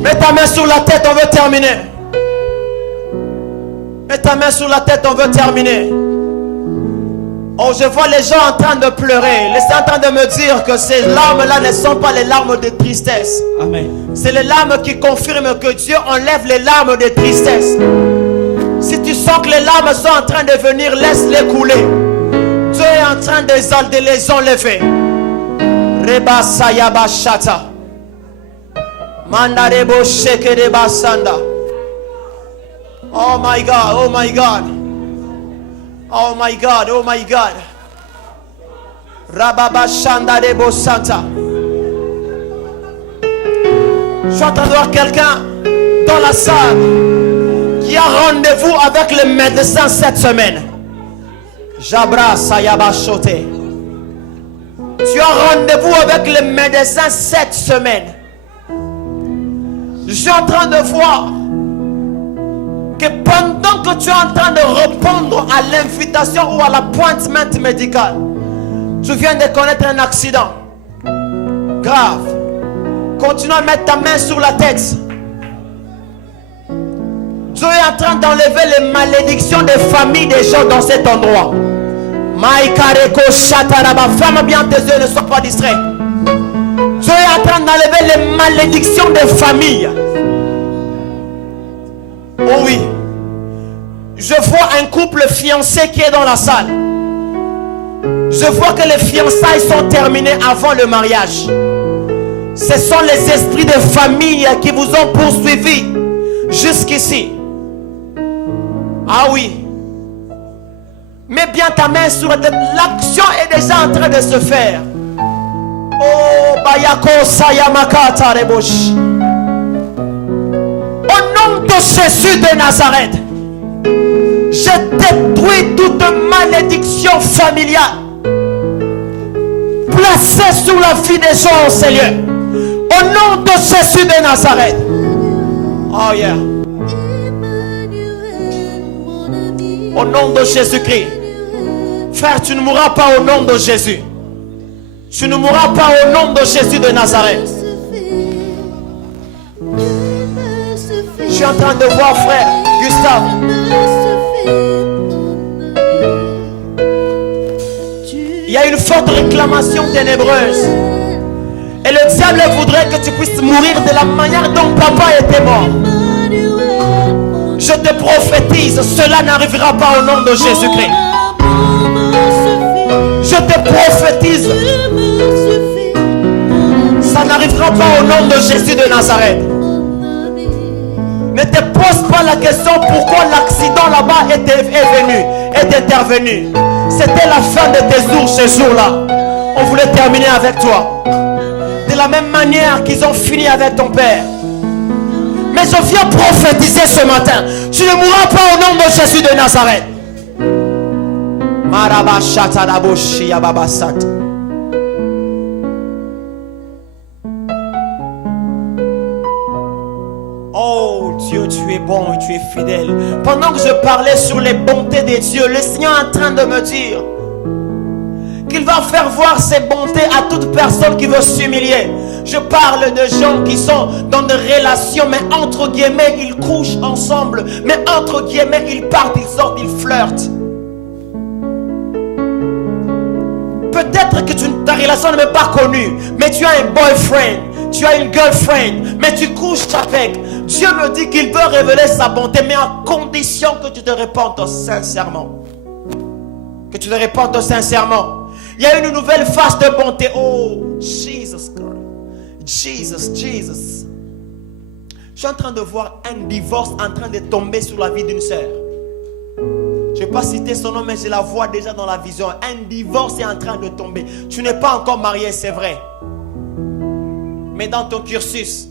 Mets ta main sur la tête, on veut terminer. Mets ta main sur la tête, on veut terminer. Oh, je vois les gens en train de pleurer. Ils sont en train de me dire que ces larmes-là ne sont pas les larmes de tristesse. Amen. C'est les larmes qui confirment que Dieu enlève les larmes de tristesse. Si tu sens que les larmes sont en train de venir, laisse-les couler. Dieu est en train de les enlever. Reba sayaba shata. Mandarebo sheke de basanda. Oh my God, oh my God. Oh my God, oh my God. Rababa shanda de bosanta. Je suis en train de voir quelqu'un dans la salle qui a rendez-vous avec le médecin cette semaine. Jabra sayaba shote. Tu as rendez-vous avec le médecin cette semaine. Je suis en train de voir que pendant que tu es en train de répondre à l'invitation ou à l'appointement médical, tu viens de connaître un accident grave. Continue à mettre ta main sur la tête. Dieu est en train d'enlever les malédictions des familles des gens dans cet endroit. Maïkareko Shataraba. Ferme bien tes yeux, ne sois pas distrait. Dieu est en train d'enlever les malédictions des familles. Oh oui. Je vois un couple fiancé qui est dans la salle. Je vois que les fiançailles sont terminées avant le mariage. Ce sont les esprits de famille qui vous ont poursuivi jusqu'ici. Ah oui. Mets bien ta main sur la tête. L'action est déjà en train de se faire. Oh, Bayako Sayamakata Rebosh. Au nom de Jésus de Nazareth, je détruis toute malédiction familiale placée sur la vie des gens, Seigneur. Au nom de Jésus de Nazareth. Oh yeah. Au nom de Jésus-Christ. Frère, tu ne mourras pas au nom de Jésus. Tu ne mourras pas au nom de Jésus de Nazareth. Je suis en train de voir frère Gustave. Il y a une forte réclamation ténébreuse. Et le diable voudrait que tu puisses mourir de la manière dont papa était mort. Je te prophétise, cela n'arrivera pas au nom de Jésus-Christ. Je te prophétise, ça n'arrivera pas au nom de Jésus de Nazareth. Ne te pose pas la question pourquoi l'accident là-bas est intervenu. C'était la fin de tes jours ce jour-là. On voulait terminer avec toi. De la même manière qu'ils ont fini avec ton père. Mais je viens prophétiser ce matin. Tu ne mourras pas au nom de Jésus de Nazareth. Oh Dieu, tu es bon et tu es fidèle. Pendant que je parlais sur les bontés de Dieu, le Seigneur est en train de me dire qu'il va faire voir ses bontés à toute personne qui veut s'humilier. Je parle de gens qui sont dans des relations, mais entre guillemets, ils couchent ensemble. Mais entre guillemets, ils partent, ils sortent, ils flirtent. Peut-être que ta relation n'est pas connue, mais tu as un boyfriend, tu as une girlfriend, mais tu couches avec. Dieu me dit qu'il veut révéler sa bonté, mais à condition que tu te répandes sincèrement. Que tu te répandes sincèrement. Il y a une nouvelle phase de bonté. Oh, Jesus Christ. Jesus. Je suis en train de voir un divorce en train de tomber sur la vie d'une sœur. Je ne vais pas citer son nom, mais je la vois déjà dans la vision. Un divorce est en train de tomber. Tu n'es pas encore marié, c'est vrai. Mais dans ton cursus,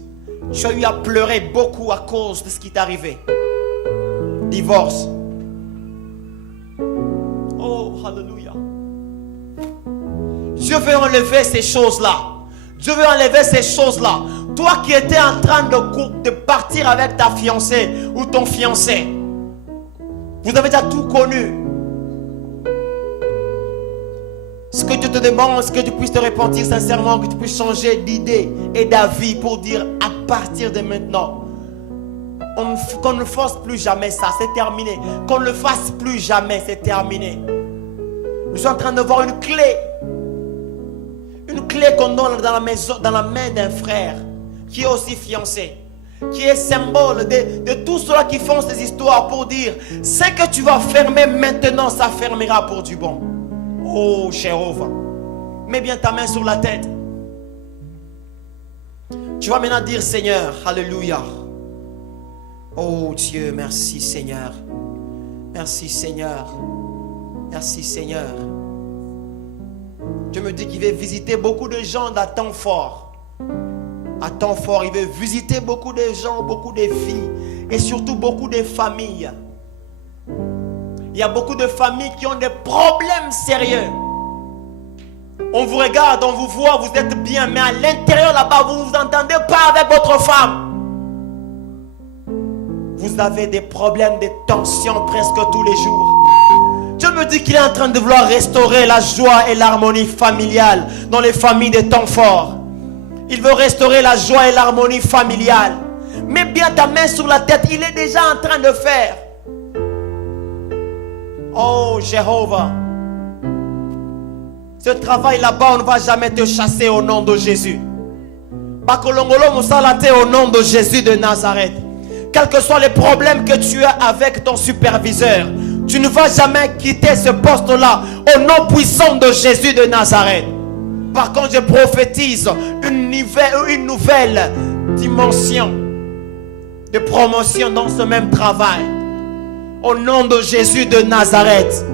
tu as eu à pleurer beaucoup à cause de ce qui t'est arrivé. Divorce. Oh, hallelujah. Dieu veut enlever ces choses-là. Dieu veut enlever ces choses-là. Toi qui étais en train de partir avec ta fiancée ou ton fiancé, vous avez déjà tout connu. Ce que Dieu te demande, c'est que tu puisses te repentir sincèrement, que tu puisses changer d'idée et d'avis pour dire à partir de maintenant, qu'on ne fasse plus jamais ça, c'est terminé. Qu'on ne le fasse plus jamais, c'est terminé. Je suis en train de voir une clé. Une clé qu'on donne dans la maison, dans la main d'un frère qui est aussi fiancé, qui est symbole de tous ceux qui font ces histoires pour dire ce que tu vas fermer maintenant, ça fermera pour du bon. Oh, Jéhovah, mets bien ta main sur la tête. Tu vas maintenant dire Seigneur, alléluia. Oh Dieu, merci Seigneur. Merci Seigneur. Merci Seigneur. Dieu me dit qu'il veut visiter beaucoup de gens à temps fort. À temps fort, il veut visiter beaucoup de gens, beaucoup de filles et surtout beaucoup de familles. Il y a beaucoup de familles qui ont des problèmes sérieux. On vous regarde, on vous voit, vous êtes bien, mais à l'intérieur là-bas, vous ne vous entendez pas avec votre femme. Vous avez des problèmes de tension presque tous les jours. Dieu me dit qu'il est en train de vouloir restaurer la joie et l'harmonie familiale dans les familles des temps forts. Il veut restaurer la joie et l'harmonie familiale. Mets bien ta main sur la tête, il est déjà en train de faire. Oh Jéhovah, ce travail là-bas, on ne va jamais te chasser au nom de Jésus. Bakolongolo Mosalate au nom de Jésus de Nazareth. Quels que soient les problèmes que tu as avec ton superviseur, tu ne vas jamais quitter ce poste-là au nom puissant de Jésus de Nazareth. Par contre, je prophétise une nouvelle dimension de promotion dans ce même travail. Au nom de Jésus de Nazareth.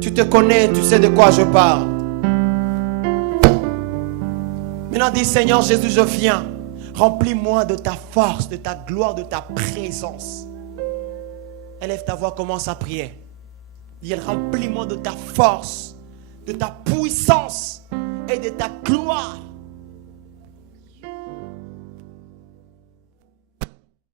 Tu te connais, tu sais de quoi je parle. Maintenant dis Seigneur Jésus, je viens. Remplis-moi de ta force, de ta gloire, de ta présence. Élève ta voix, commence à prier. Dis, remplis-moi de ta force, de ta puissance et de ta gloire.